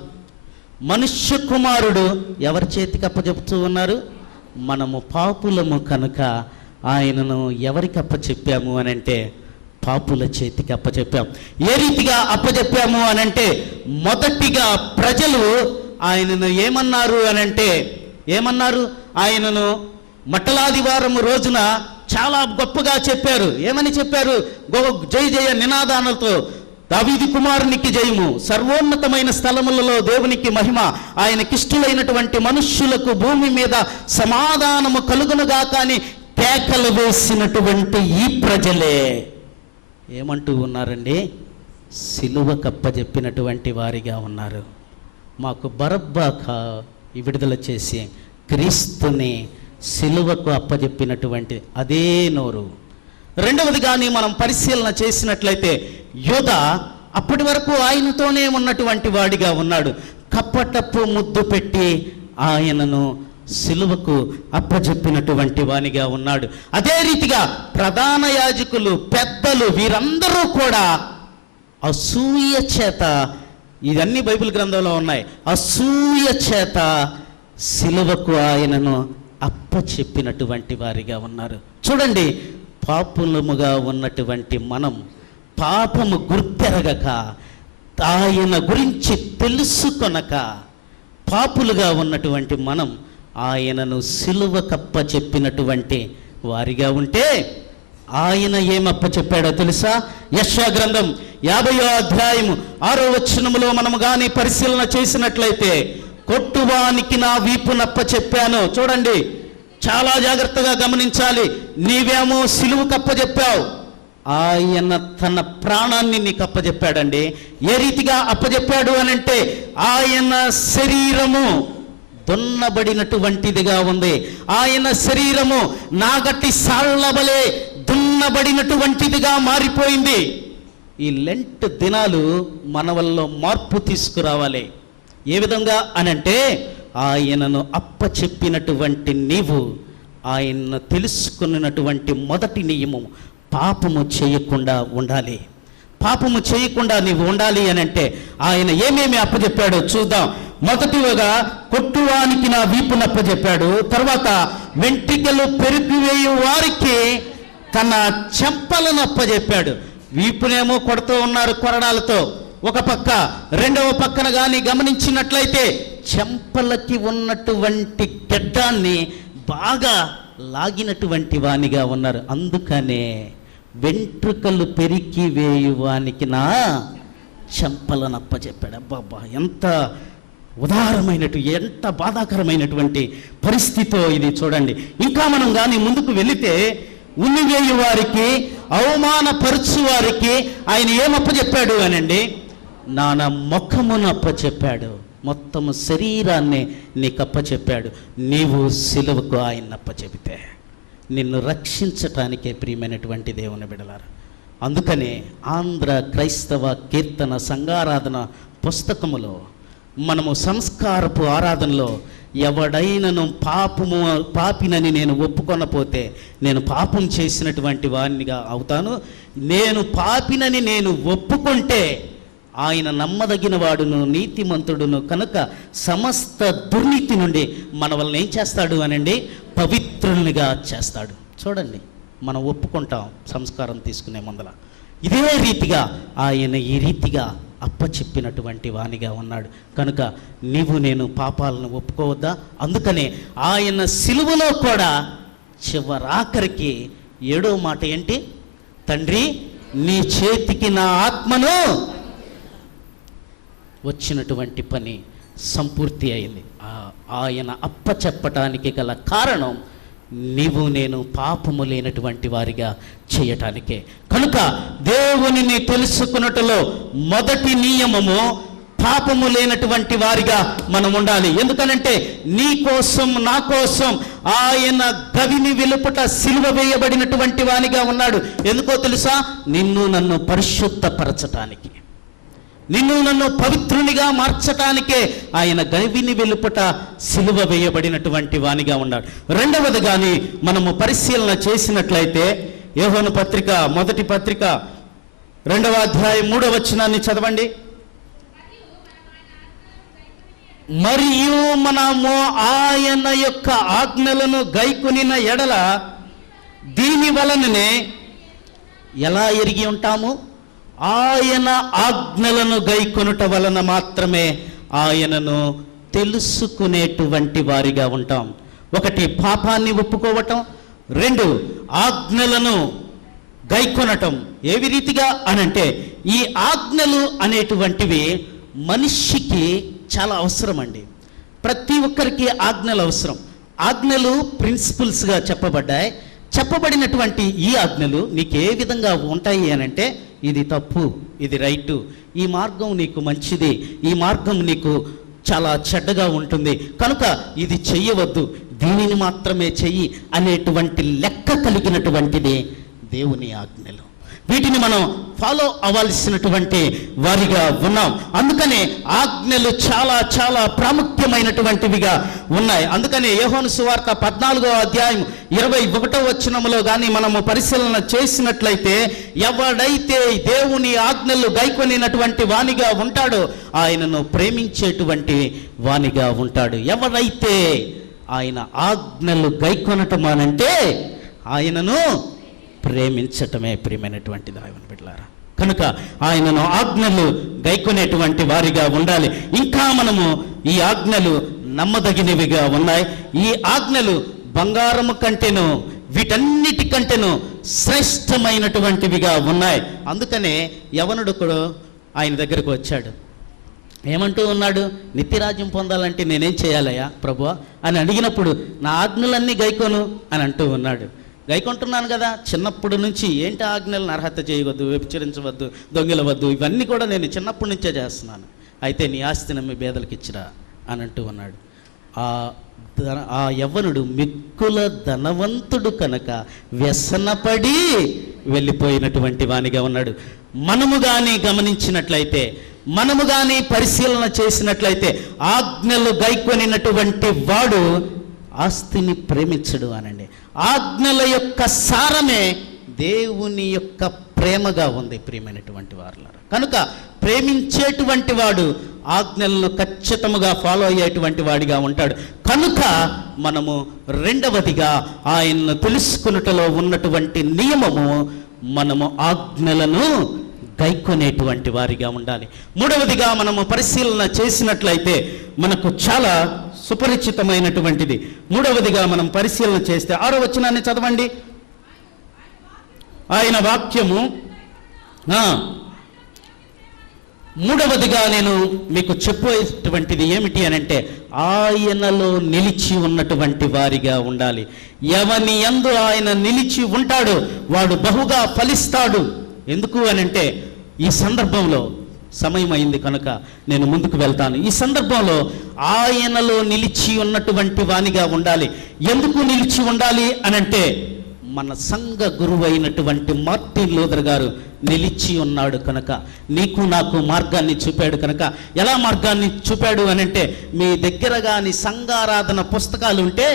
మనుష్య కుమారుడు ఎవరి చేతికి అప్పచెప్తూ ఉన్నారు? మనము పాపులము కనుక ఆయనను ఎవరికి అప్పచెప్పాము అనంటే పాపుల చేతికి అప్పచెప్పాము. ఏ రీతిగా అప్పచెప్పాము అనంటే, మొదటిగా ప్రజలు ఆయనను ఏమన్నారు అనంటే, ఆయనను మట్టలాదివారము రోజున చాలా గొప్పగా చెప్పారు. ఏమని చెప్పారు? జయ జయ నినాదాలతో దావీదు కుమారునికి జయము, సర్వోన్నతమైన స్థలములలో దేవునికి మహిమ, ఆయనకిష్టులైనటువంటి మనుష్యులకు భూమి మీద సమాధానము కలుగునుగా కానీ కేకలు వేసినటువంటి ఈ ప్రజలే ఏమంటూ ఉన్నారండి? సిలువ కప్పజెప్పినటువంటి వారిగా ఉన్నారు. మాకు బరబ్బాక విడుదల చేసి క్రీస్తుని సిలువకు అప్పజెప్పినటువంటి అదే నోరు. రెండవది కానీ మనం పరిశీలన చేసినట్లయితే యోధ అప్పటి వరకు ఆయనతోనే ఉన్నటువంటి వాడిగా ఉన్నాడు. కప్పటప్పు ముద్దు పెట్టి ఆయనను సిలువకు అప్పజెప్పినటువంటి వానిగా ఉన్నాడు. అదే రీతిగా ప్రధాన యాజకులు, పెద్దలు వీరందరూ కూడా అసూయ చేత, ఇవన్నీ బైబిల్ గ్రంథంలో ఉన్నాయి, అసూయ చేత సిలువకు ఆయనను అప్పచెప్పినటువంటి వారిగా ఉన్నారు. చూడండి, పాపులముగా ఉన్నటువంటి మనం పాపము గుర్తెరగక, ఆయన గురించి తెలుసుకొనక పాపులుగా ఉన్నటువంటి మనం ఆయనను సిలువ కప్ప చెప్పినటువంటి వారిగా ఉంటే ఆయన ఏమప్ప చెప్పాడో తెలుసా? యెషయా గ్రంథం 50వ అధ్యాయము 6వ వచనములో మనము కానీ పరిశీలన చేసినట్లయితే, కొట్టువానికి నా వీపునప్ప చెప్పాను. చూడండి, చాలా జాగ్రత్తగా గమనించాలి. నీవేమో సిలువు కప్ప చెప్పావు, ఆయన తన ప్రాణాన్ని నీకు అప్పచెప్పాడండి. ఏ రీతిగా అప్పచెప్పాడు అనంటే, ఆయన శరీరము దున్నబడినటువంటిదిగా ఉంది. ఆయన శరీరము నాగటి సాళ్లబలే దున్నబడినటువంటిదిగా మారిపోయింది. ఈ లెంట్ దినాలు మన వల్ల మార్పు తీసుకురావాలి. ఏ విధంగా అనంటే, ఆయనను అప్పచెప్పినటువంటి నీవు ఆయన్ను తెలుసుకున్నటువంటి మొదటి నియమం పాపము చేయకుండా ఉండాలి. పాపము చేయకుండా నీవు ఉండాలి అనంటే ఆయన ఏమేమి అప్పచెప్పాడో చూద్దాం. మొదటిగా కొట్టువానికి నా వీపునప్పచెప్పాడు. తర్వాత వెంట్రుకలు పెరిగివేయు వారికి తన చెంపలను అప్పచెప్పాడు. వీపునేమో కొడుతూ ఉన్నారు కొరడాలతో ఒక పక్క, రెండవ పక్కన కానీ గమనించినట్లయితే చెంపలకి ఉన్నటువంటి గడ్డాన్ని బాగా లాగినటువంటి వానిగా ఉన్నారు. అందుకనే వెంట్రుకలు పెరికి వేయువానికి నా చెంపలను అప్పచెప్పాడు. అబ్బాబ్బా, ఎంత ఎంత బాధాకరమైనటువంటి పరిస్థితో ఇది చూడండి. ఇంకా మనం కానీ ముందుకు వెళితే, ఉమ్మివేయు వారికి, అవమానపరచు వారికి ఆయన ఏమప్పచెప్పాడు అనండి? నాన్న ముఖమును అప్పచెప్పాడు. మొత్తము శరీరాన్ని నీకు అప్పచెప్పాడు. నీవు సిలువకు ఆయన అప్పచెబితే నిన్ను రక్షించటానికే ప్రియమైనటువంటి దేవుని బిడలారా. అందుకనే ఆంధ్ర క్రైస్తవ కీర్తన సంఘారాధన పుస్తకములో మనము సంస్కారపు ఆరాధనలో, ఎవడైనను పాపినని నేను ఒప్పుకొనపోతే నేను పాపం చేసినటువంటి వానిగా అవుతాను, నేను పాపినని నేను ఒప్పుకుంటే ఆయన నమ్మదగిన వాడును నీతిమంతుడును కనుక సమస్త దుర్నీతి నుండి మన వలన ఏం చేస్తాడు అనండి? పవిత్రునిగా చేస్తాడు. చూడండి, మనం ఒప్పుకుంటాం సంస్కారం తీసుకునే ముందల. ఇదే రీతిగా ఆయన ఈ రీతిగా అప్పచెప్పినటువంటి వానిగా ఉన్నాడు. కనుక నీవు నేను పాపాలను ఒప్పుకోవద్దా? అందుకనే ఆయన సిలువలో కూడా చివరాఖరికి 7వ మాట ఏంటి? తండ్రి, నీ చేతికి నా ఆత్మను, వచ్చినటువంటి పని సంపూర్తి అయింది. ఆయన అప్పచెప్పటానికి గల కారణం నీవు నేను పాపము లేనటువంటి వారిగా చేయటానికే. కనుక దేవునిని తెలుసుకున్నట్టులో మొదటి నియమము పాపము లేనటువంటి వారిగా మనం ఉండాలి. ఎందుకనంటే నీ కోసం నా కోసం ఆయన గవిని వెలుపట సిలువ వేయబడినటువంటి వానిగా ఉన్నాడు. ఎందుకో తెలుసా? నిన్ను నన్ను పరిశుద్ధపరచటానికి, నిన్ను నన్ను పవిత్రునిగా మార్చటానికే ఆయన గవిని వెలుపట సిలువ వేయబడినటువంటి వానిగా ఉన్నాడు. రెండవది కానీ మనము పరిశీలన చేసినట్లయితే, యోహాను పత్రిక మొదటి పత్రిక 2వ అధ్యాయం 3వ వచనాన్ని చదవండి. మరియు మనము ఆయన యొక్క ఆజ్ఞలను గైకొనిన ఎడల దీని వలననే ఎలా ఎరిగి ఉంటాము? ఆయన ఆజ్ఞలను గైకొనుట వలన మాత్రమే ఆయనను తెలుసుకునేటువంటి వారిగా ఉంటాం. ఒకటి, పాపాన్ని ఒప్పుకోవటం. 2, ఆజ్ఞలను గైకొనటం ఏ రీతిగా అనంటే, ఈ ఆజ్ఞలు అనేటువంటివి మనిషికి చాలా అవసరం అండి. ప్రతి ఒక్కరికి ఆజ్ఞలు అవసరం. ఆజ్ఞలు ప్రిన్సిపల్స్గా చెప్పబడ్డాయి. చెప్పబడినటువంటి ఈ ఆజ్ఞలు నీకు ఏ విధంగా ఉంటాయి అనంటే, ఇది తప్పు, ఇది రైటు, ఈ మార్గం నీకు మంచిది, ఈ మార్గం నీకు చాలా చెడ్డగా ఉంటుంది, కనుక ఇది చెయ్యవద్దు, దీనిని మాత్రమే చెయ్యి అనేటువంటి లెక్క కలిగినటువంటిది దేవుని ఆజ్ఞలు. వీటిని మనం ఫాలో అవ్వాల్సినటువంటి వారిగా ఉన్నాం. అందుకనే ఆజ్ఞలు చాలా చాలా ప్రాముఖ్యమైనటువంటివిగా ఉన్నాయి. అందుకనే యోహాను సువార్త 14వ అధ్యాయం 21వ వచనములో కానీ మనము పరిశీలన చేసినట్లయితే, ఎవడైతే దేవుని ఆజ్ఞలు గైకొనినటువంటి వానిగా ఉంటాడో ఆయనను ప్రేమించేటువంటి వానిగా ఉంటాడు. ఎవరైతే ఆయన ఆజ్ఞలు గైకొనటం అనంటే ఆయనను ప్రేమించటమే ప్రియమైనటువంటిది ఆయన బిడ్డలారా. కనుక ఆయనను ఆజ్ఞలు గైకొనేటువంటి వారిగా ఉండాలి. ఇంకా మనము ఈ ఆజ్ఞలు నమ్మదగినవిగా ఉన్నాయి. ఈ ఆజ్ఞలు బంగారము కంటేను, వీటన్నిటికంటేను శ్రేష్టమైనటువంటివిగా ఉన్నాయి. అందుకనే యవనుడు ఆయన దగ్గరకు వచ్చాడు. ఏమంటూ ఉన్నాడు? నిత్యరాజ్యం పొందాలంటే నేనేం చేయాలయ్యా ప్రభువా అని అడిగినప్పుడు, నా ఆజ్ఞలన్నీ గైకొను అని అంటూ ఉన్నాడు. గైకొంటున్నాను కదా, చిన్నప్పటి నుంచి ఏంటి ఆజ్ఞలను అర్హత చేయవద్దు, వ్యభిచరించవద్దు, దొంగిలవద్దు, ఇవన్నీ కూడా నేను చిన్నప్పటి నుంచే చేస్తున్నాను. అయితే నీ ఆస్తి నమ్మి బేదలకు ఇచ్చిరా అని అంటూ ఉన్నాడు. ఆ యవ్వనుడు మిక్కుల ధనవంతుడు కనుక వ్యసనపడి వెళ్ళిపోయినటువంటి వానిగా ఉన్నాడు. మనము కానీ గమనించినట్లయితే, మనము కానీ పరిశీలన చేసినట్లయితే, ఆజ్ఞలు గైకొనినటువంటి వాడు ఆస్తిని ప్రేమించడు అనండి. ఆజ్ఞల యొక్క సారమే దేవుని యొక్క ప్రేమగా ఉంది ప్రియమైనటువంటి వారులారా. కనుక ప్రేమించేటువంటి వాడు ఆజ్ఞలను ఖచ్చితంగా ఫాలో అయ్యేటువంటి వాడిగా ఉంటాడు. కనుక మనము రెండవదిగా ఆయన్ను తెలుసుకున్నటలో ఉన్నటువంటి నియమము, మనము ఆజ్ఞలను గైకొనేటువంటి వారిగా ఉండాలి. మూడవదిగా మనము పరిశీలన చేసినట్లయితే మనకు చాలా సుపరిచితమైనటువంటిది. మూడవదిగా మనం పరిశీలన చేస్తే 6వ వచనాన్ని చదవండి. ఆయన వాక్యము, మూడవదిగా నేను మీకు చెప్పేటువంటిది ఏమిటి అనంటే, ఆయనలో నిలిచి ఉన్నటువంటి వారిగా ఉండాలి. ఎవని యందు ఆయన నిలిచి ఉంటాడో వాడు బహుగా ఫలిస్తాడు. ఎందుకు అనంటే, ఈ సందర్భంలో సమయం అయింది కనుక నేను ముందుకు వెళ్తాను. ఈ సందర్భంలో ఆయనలో నిలిచి ఉన్నటువంటి వానిగా ఉండాలి. ఎందుకు నిలిచి ఉండాలి అనంటే, మన సంఘ గురువైనటువంటి మార్టిన్ లూథర్ గారు నిలిచి ఉన్నాడు కనుక, నీకు నాకు మార్గాన్ని చూపాడు కనుక. ఎలా మార్గాన్ని చూపాడు అనంటే, మీ దగ్గర కానీ సంఘారాధన పుస్తకాలు ఉంటే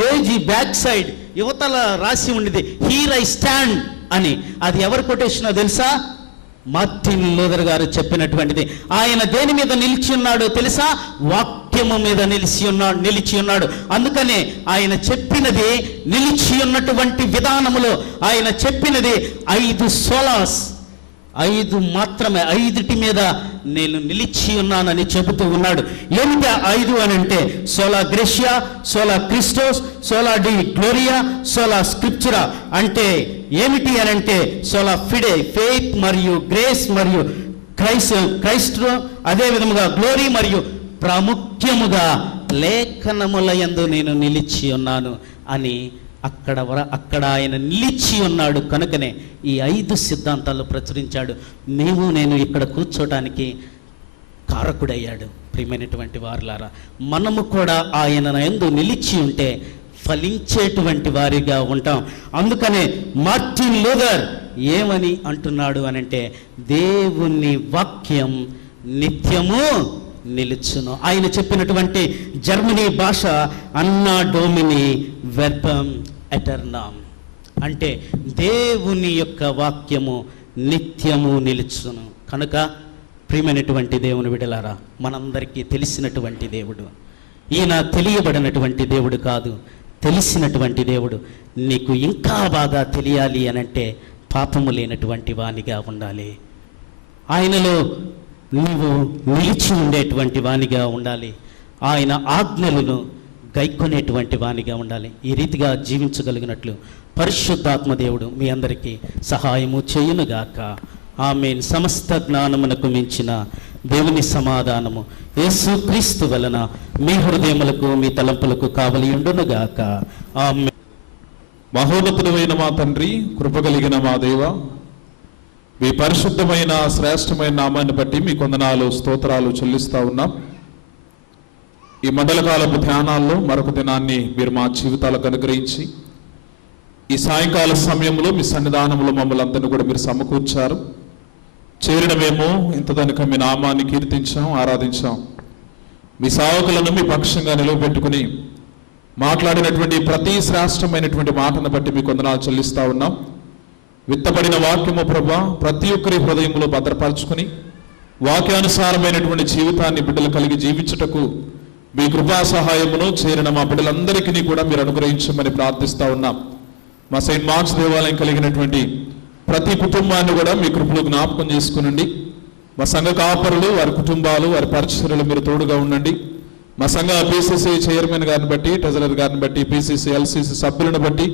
పేజీ బ్యాక్ సైడ్ యువతల రాసి ఉండేది హీర్ ఐ స్టాండ్ అని. అది ఎవరు కొటేషనో తెలుసా? మార్టిన్ లూథర్ గారు చెప్పినటువంటిది. ఆయన దేని మీద నిలిచి ఉన్నాడో తెలుసా? వాక్యము మీద నిలిచి ఉన్నాడు. అందుకనే ఆయన చెప్పినది, నిలిచి ఉన్నటువంటి విధానములో ఆయన చెప్పినది 5 సోలాస్, 5 మాత్రమే, 5 మీద నేను నిలిచి ఉన్నానని చెబుతూ ఉన్నాడు. ఏమిటి 5 అనంటే, సోలా గ్రేషియా, సోలా క్రిస్టోస్, సోలా డి గ్లోరియా, సోలా స్క్రిప్చురా. అంటే ఏమిటి అనంటే, సోలా ఫిడే, ఫెయిత్ మరియు గ్రేస్ మరియు క్రైస్టో, అదే విధముగా గ్లోరీ మరియు ప్రాముఖ్యముగా లేఖనముల యందు నేను నిలిచి ఉన్నాను అని అక్కడ ఆయన నిలిచి ఉన్నాడు కనుకనే ఈ 5 సిద్ధాంతాలు ప్రచురించాడు. నేను ఇక్కడ కూర్చోటానికి కారకుడయ్యాడు. ప్రియమైనటువంటి వారులారా, మనము కూడా ఆయన యందు నిలిచి ఉంటే ఫలించేటువంటి వారిగా ఉంటాం. అందుకనే మార్టిన్ లూథర్ ఏమని అంటున్నాడు అనంటే, దేవుని వాక్యం నిత్యము నిలుచును. ఆయన చెప్పినటువంటి జర్మనీ భాష అన్నా డోమిని వెర్బం ఎటర్నామ్, అంటే దేవుని యొక్క వాక్యము నిత్యము నిలుచును. కనుక ప్రియమైనటువంటి దేవుని బిడ్డలారా, మనందరికీ తెలిసినటువంటి దేవుడు ఈయన, తెలియబడినటువంటి దేవుడు కాదు, తెలిసినటువంటి దేవుడు. నీకు ఇంకా బాగా తెలియాలి అనంటే పాపము లేనటువంటి వానిగా ఉండాలి. ఆయనలో నీవు నిలిచి ఉండేటువంటి వానిగా ఉండాలి. ఆయన ఆజ్ఞలను గైకొనేటువంటి వానిగా ఉండాలి. ఈ రీతిగా జీవించగలిగినట్లు పరిశుద్ధాత్మ దేవుడు మీ అందరికీ సహాయము చేయునుగాక. ఆమేన్. సమస్త జ్ఞానమునకు మించిన దేవుని సమాధానము యేసుక్రీస్తు వలన మీ హృదయములకు మీ తలంపులకు కావలి ఉండునుగాక. ఆమేన్. మహోన్నతుడైన మా తండ్రి, కృపగలిగిన మా దేవ, మీ పరిశుద్ధమైన శ్రేష్టమైన నామాన్ని బట్టి మీ కొందనాలు స్తోత్రాలు చెల్లిస్తా ఉన్నాం. ఈ మండలకాలపు ధ్యానాల్లో మరొక దినాన్ని మీరు మా జీవితాలకు అనుగ్రహించి ఈ సాయంకాల సమయంలో మీ సన్నిధానంలో మమ్మల్ని అందరినీ కూడా మీరు సమకూర్చారు. చేరినమేమో ఇంతదనక మీ నామాన్ని కీర్తించాం, ఆరాధించాం. మీ సేవకులను మీ పక్షంగా నిలవబెట్టుకుని మాట్లాడినటువంటి ప్రతి శ్రేష్టమైనటువంటి మాటను బట్టి మీ కొందనాలు చెల్లిస్తా ఉన్నాం. విత్తబడిన వాక్యము ప్రభా ప్రతి ఒక్కరి హృదయంలో భద్రపరచుకుని వాక్యానుసారమైనటువంటి జీవితాన్ని బిడ్డలు కలిగి జీవించుటకు మీ కృపా సహాయమును చేరిన మా బిడ్డలందరికీ కూడా మీరు అనుగ్రహించమని ప్రార్థిస్తా ఉన్నాం. మా సెయింట్ మార్క్స్ దేవాలయం కలిగినటువంటి ప్రతి కుటుంబాన్ని కూడా మీ కృపలో జ్ఞాపకం చేసుకునండి. మా సంఘ కాపరులు, వారి కుటుంబాలు, వారి పరిచర్యలు మీరు తోడుగా ఉండండి. మా సంఘ పిసిసి చైర్మన్ గారిని బట్టి, ట్రెజరర్ గారిని బట్టి, పిసిసి ఎల్సిసి సభ్యులను బట్టి,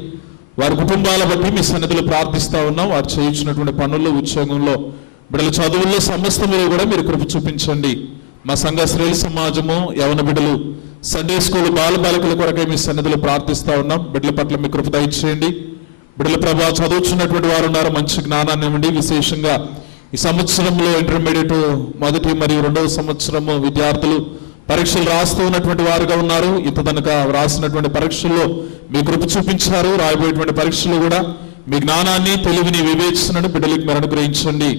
వారి కుటుంబాల బట్టి మీ సన్నిధిలో ప్రార్థిస్తా ఉన్నాం. వారు చేయించినటువంటి పనుల్లో, ఉద్యోగంలో, బిడ్డల చదువుల్లో సమస్తములో కూడా మీరు కృప చూపించండి. మా సంఘ శ్రేణి సమాజము, యవన బిడ్డలు, సండే స్కూల్ బాలబాలికల కొరకై మీ సన్నిధిలో ప్రార్థిస్తా ఉన్నాం. బిడ్డల పట్ల మీ కృప దయచేయండి. బిడ్డల ప్రభా చదువుతున్నటువంటి వారు ఉన్నారు, మంచి జ్ఞానాన్ని ఇవ్వండి. విశేషంగా ఈ సంవత్సరంలో ఇంటర్మీడియట్ మొదటి మరియు రెండవ సంవత్సరము విద్యార్థులు పరీక్షలు రాస్తూ ఉన్నటువంటి వారుగా ఉన్నారు. ఇంతదనక రాసినటువంటి పరీక్షల్లో మీ కృప చూపించారు. రాయబోయేటువంటి పరీక్షలు కూడా మీ జ్ఞానాన్ని, తెలివిని, వివేచనను బిడ్డలకు మీరు అనుగ్రహించండి.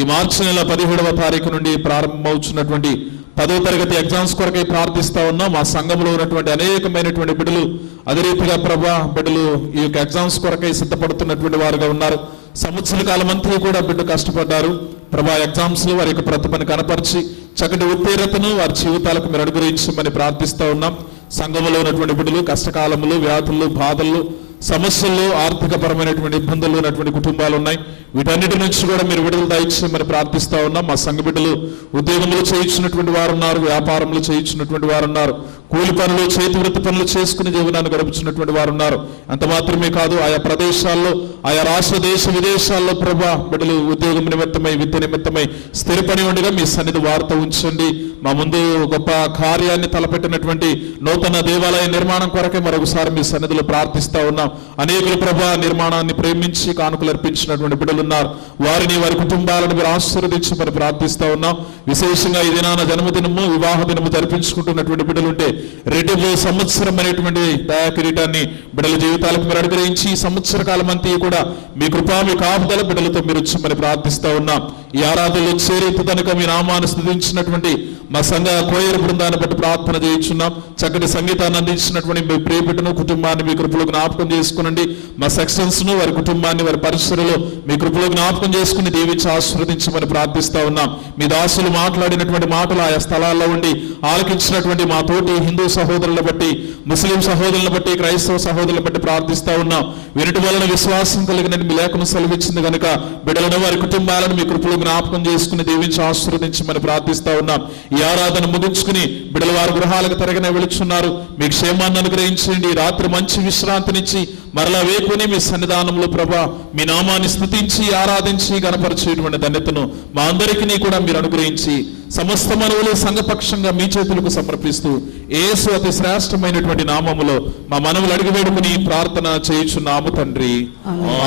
ఈ మార్చి నెల 17వ తారీఖు నుండి ప్రారంభమవుతున్నటువంటి 10వ తరగతి ఎగ్జామ్స్ కొరకై ప్రార్థిస్తా ఉన్నాం. మా సంఘంలో ఉన్నటువంటి అనేకమైనటువంటి బిడ్డలు, అదే రీతిగా ప్రభా బిడ్డలు ఈ యొక్క ఎగ్జామ్స్ కొరకై సిద్ధపడుతున్నటువంటి వారుగా ఉన్నారు. సంవత్సర కాలం అంతా కూడా బిడ్డ కష్టపడ్డారు. ప్రభా ఎగ్జామ్స్ లో వారి యొక్క ప్రతిభను కనపరిచి చక్కటి ఉత్తీర్ణతను వారి జీవితాలకు మీరు అనుగ్రహించమని ప్రార్థిస్తా ఉన్నాం. సంఘంలో ఉన్నటువంటి బిడ్డలు కష్టకాలంలో, వ్యాధులు, బాధలు, సమస్యల్లో, ఆర్థిక పరమైనటువంటి ఇబ్బందులు ఉన్నటువంటి కుటుంబాలు ఉన్నాయి. వీటన్నిటి నుంచి కూడా మీరు విడుదల దయచేయమని ప్రార్థిస్తా ఉన్నాం. మా సంఘ బిడ్డలు ఉద్యోగంలో చేయించినటువంటి వారు ఉన్నారు, వ్యాపారంలో చేయించినటువంటి వారు ఉన్నారు, కూలి పనులు, చేతి వృత్తి పనులు చేసుకుని జీవనాన్ని గడుపుతున్నటువంటి వారు ఉన్నారు. అంత మాత్రమే కాదు, ఆయా ప్రదేశాల్లో, ఆయా రాష్ట్ర, దేశ, విదేశాల్లో ప్రభా బిడ్డలు ఉద్యోగం నిమిత్తమై, విద్య నిమిత్తమై స్థిరపడి ఉండగా మీ సన్నిధి వార్త ఉంచండి. మా ముందు గొప్ప కార్యాన్ని తలపెట్టినటువంటి నూతన దేవాలయ నిర్మాణం కొరకే మరొకసారి మీ సన్నిధిలో ప్రార్థిస్తా ఉన్నాం. అనేకుల ప్రభా నిర్మాణాన్ని ప్రేమించి కానుకలు అర్పించినటువంటి బిడ్డలు ఉన్నారు. వారిని, వారి కుటుంబాలను మీరు ఆశీర్వదించి మరి ప్రార్థిస్తా ఉన్నాం. విశేషంగా ఈ దినాన జన్మదినము, వివాహ దినము జరిపించుకుంటున్నటువంటి బిడ్డలుంటే రెట్టింపు సంవత్సరం అనేటువంటి దయా కిరీటాన్ని బిడ్డల జీవితాలకు మీరు అనుగ్రహించి ఈ సంవత్సర కాలం అంతా కూడా మీ కృపా, మీ కాపుదల బిడ్డలతో మీరు వచ్చి ప్రార్థిస్తా ఉన్నాం. ఈ ఆరాధనలో చేరి కనుక మీ నామాన్ని స్తుతించినటువంటి మా సంఘ కోయర్ బృందాన్ని బట్టి ప్రార్థన చేయించున్నాం. చక్కటి సంగీతాన్ని అందించినటువంటి మీ ప్రియ బిడ్డను, కుటుంబాన్ని మీ కృపలో జ్ఞాపకం చేసుకునండి. మా సెక్షన్స్ ను, వారి కుటుంబాన్ని, వారి పరిసరలో మీ కృపలో జ్ఞాపకం చేసుకుని దీవించి ఆశీర్వదించమని ప్రార్థిస్తా ఉన్నాం. మీ దాసులు మాట్లాడినటువంటి మాటలు ఆయా స్థలాల్లో ఉండి ఆలకించినటువంటి మా తోటి హిందూ సహోదరులను బట్టి, ముస్లిం సహోదరులను బట్టి, క్రైస్తవ సహోదరులను బట్టి ప్రార్థిస్తా ఉన్నాం. వీటి వలన విశ్వాసం కలిగిన మీ లేఖను సెలవిచ్చింది కనుక బిడ్డలను, వారి కుటుంబాలను మీ కృపలో జ్ఞాపకం చేసుకుని దీవించి ఆశీర్వదించమని ప్రార్థిస్తా ఉన్నాం. ఈ ఆరాధన ముగించుకుని బిడ్డల వారి గృహాలకు తిరగనే వెళుచున్నారు. మీ క్షేమాన్ని అనుగ్రహించండి. రాత్రి మంచి విశ్రాంతినిచ్చి మరలా వేకుని మీ సన్నిధానంలో ప్రభా మీ నామాన్ని స్తుతించి, ఆరాధించి, గణపరిచేటువంటి ధన్యతను మా అందరికీ కూడా మీరు అనుగ్రహించి సమస్త మనవులు సంఘపక్షంగా మీ చేతులకు సమర్పిస్తూ యేసు అతి శ్రేష్టమైనటువంటి నామములో మా మనవులు అడిగి వేడుకుని ప్రార్థన చేయుచున్నాము తండ్రి.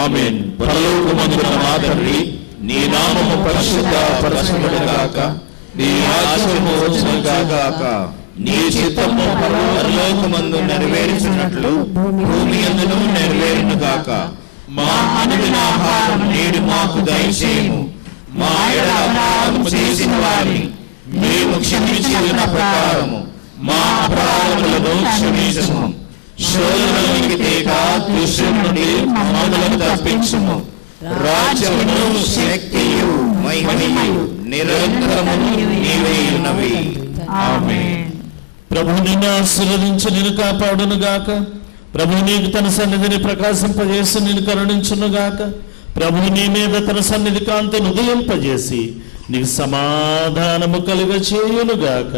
ఆమేన్. పరలోకమందున్న మా తండ్రి, నీ నామము పరిశుద్ధ పరచబడుగాక, నీ రాజ్యము వచ్చుగాక, నీ చిత్తము పరలోకమందు నెరవేరుచున్నట్లు భూమి యందును నెరవేరునుగాక. మా అనుదిన ఆహారం నేడు మాకు దయచేయము. మా ఎడల అపరాధము చేసిన వారిని మేము క్షమించిన ప్రకారము మా అపరాధములను క్షమించుము. శోధనలోనికి తేక దుష్టుని నుండి మమ్మలను తప్పించుము. రాజ్యమును, శక్తియు, మహిమయు నిరంతరము నీవే ఉన్నవి. ఆమేన్. ప్రభు నిన్ను ఆశీర్వదించి నిన్ను కాపాడును గాక. ప్రభు నీకు తన సన్నిధిని ప్రకాశింపజేసి నిన్ను కరుణించును గాక. ప్రభు నీ మీద తన సన్నిధి కాంతిని ఉదయింపజేసి నీకు సమాధానము కలుగ చేయును గాక.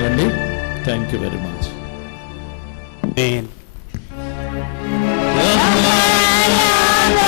వందనాలండి. Thank you very much. Amen.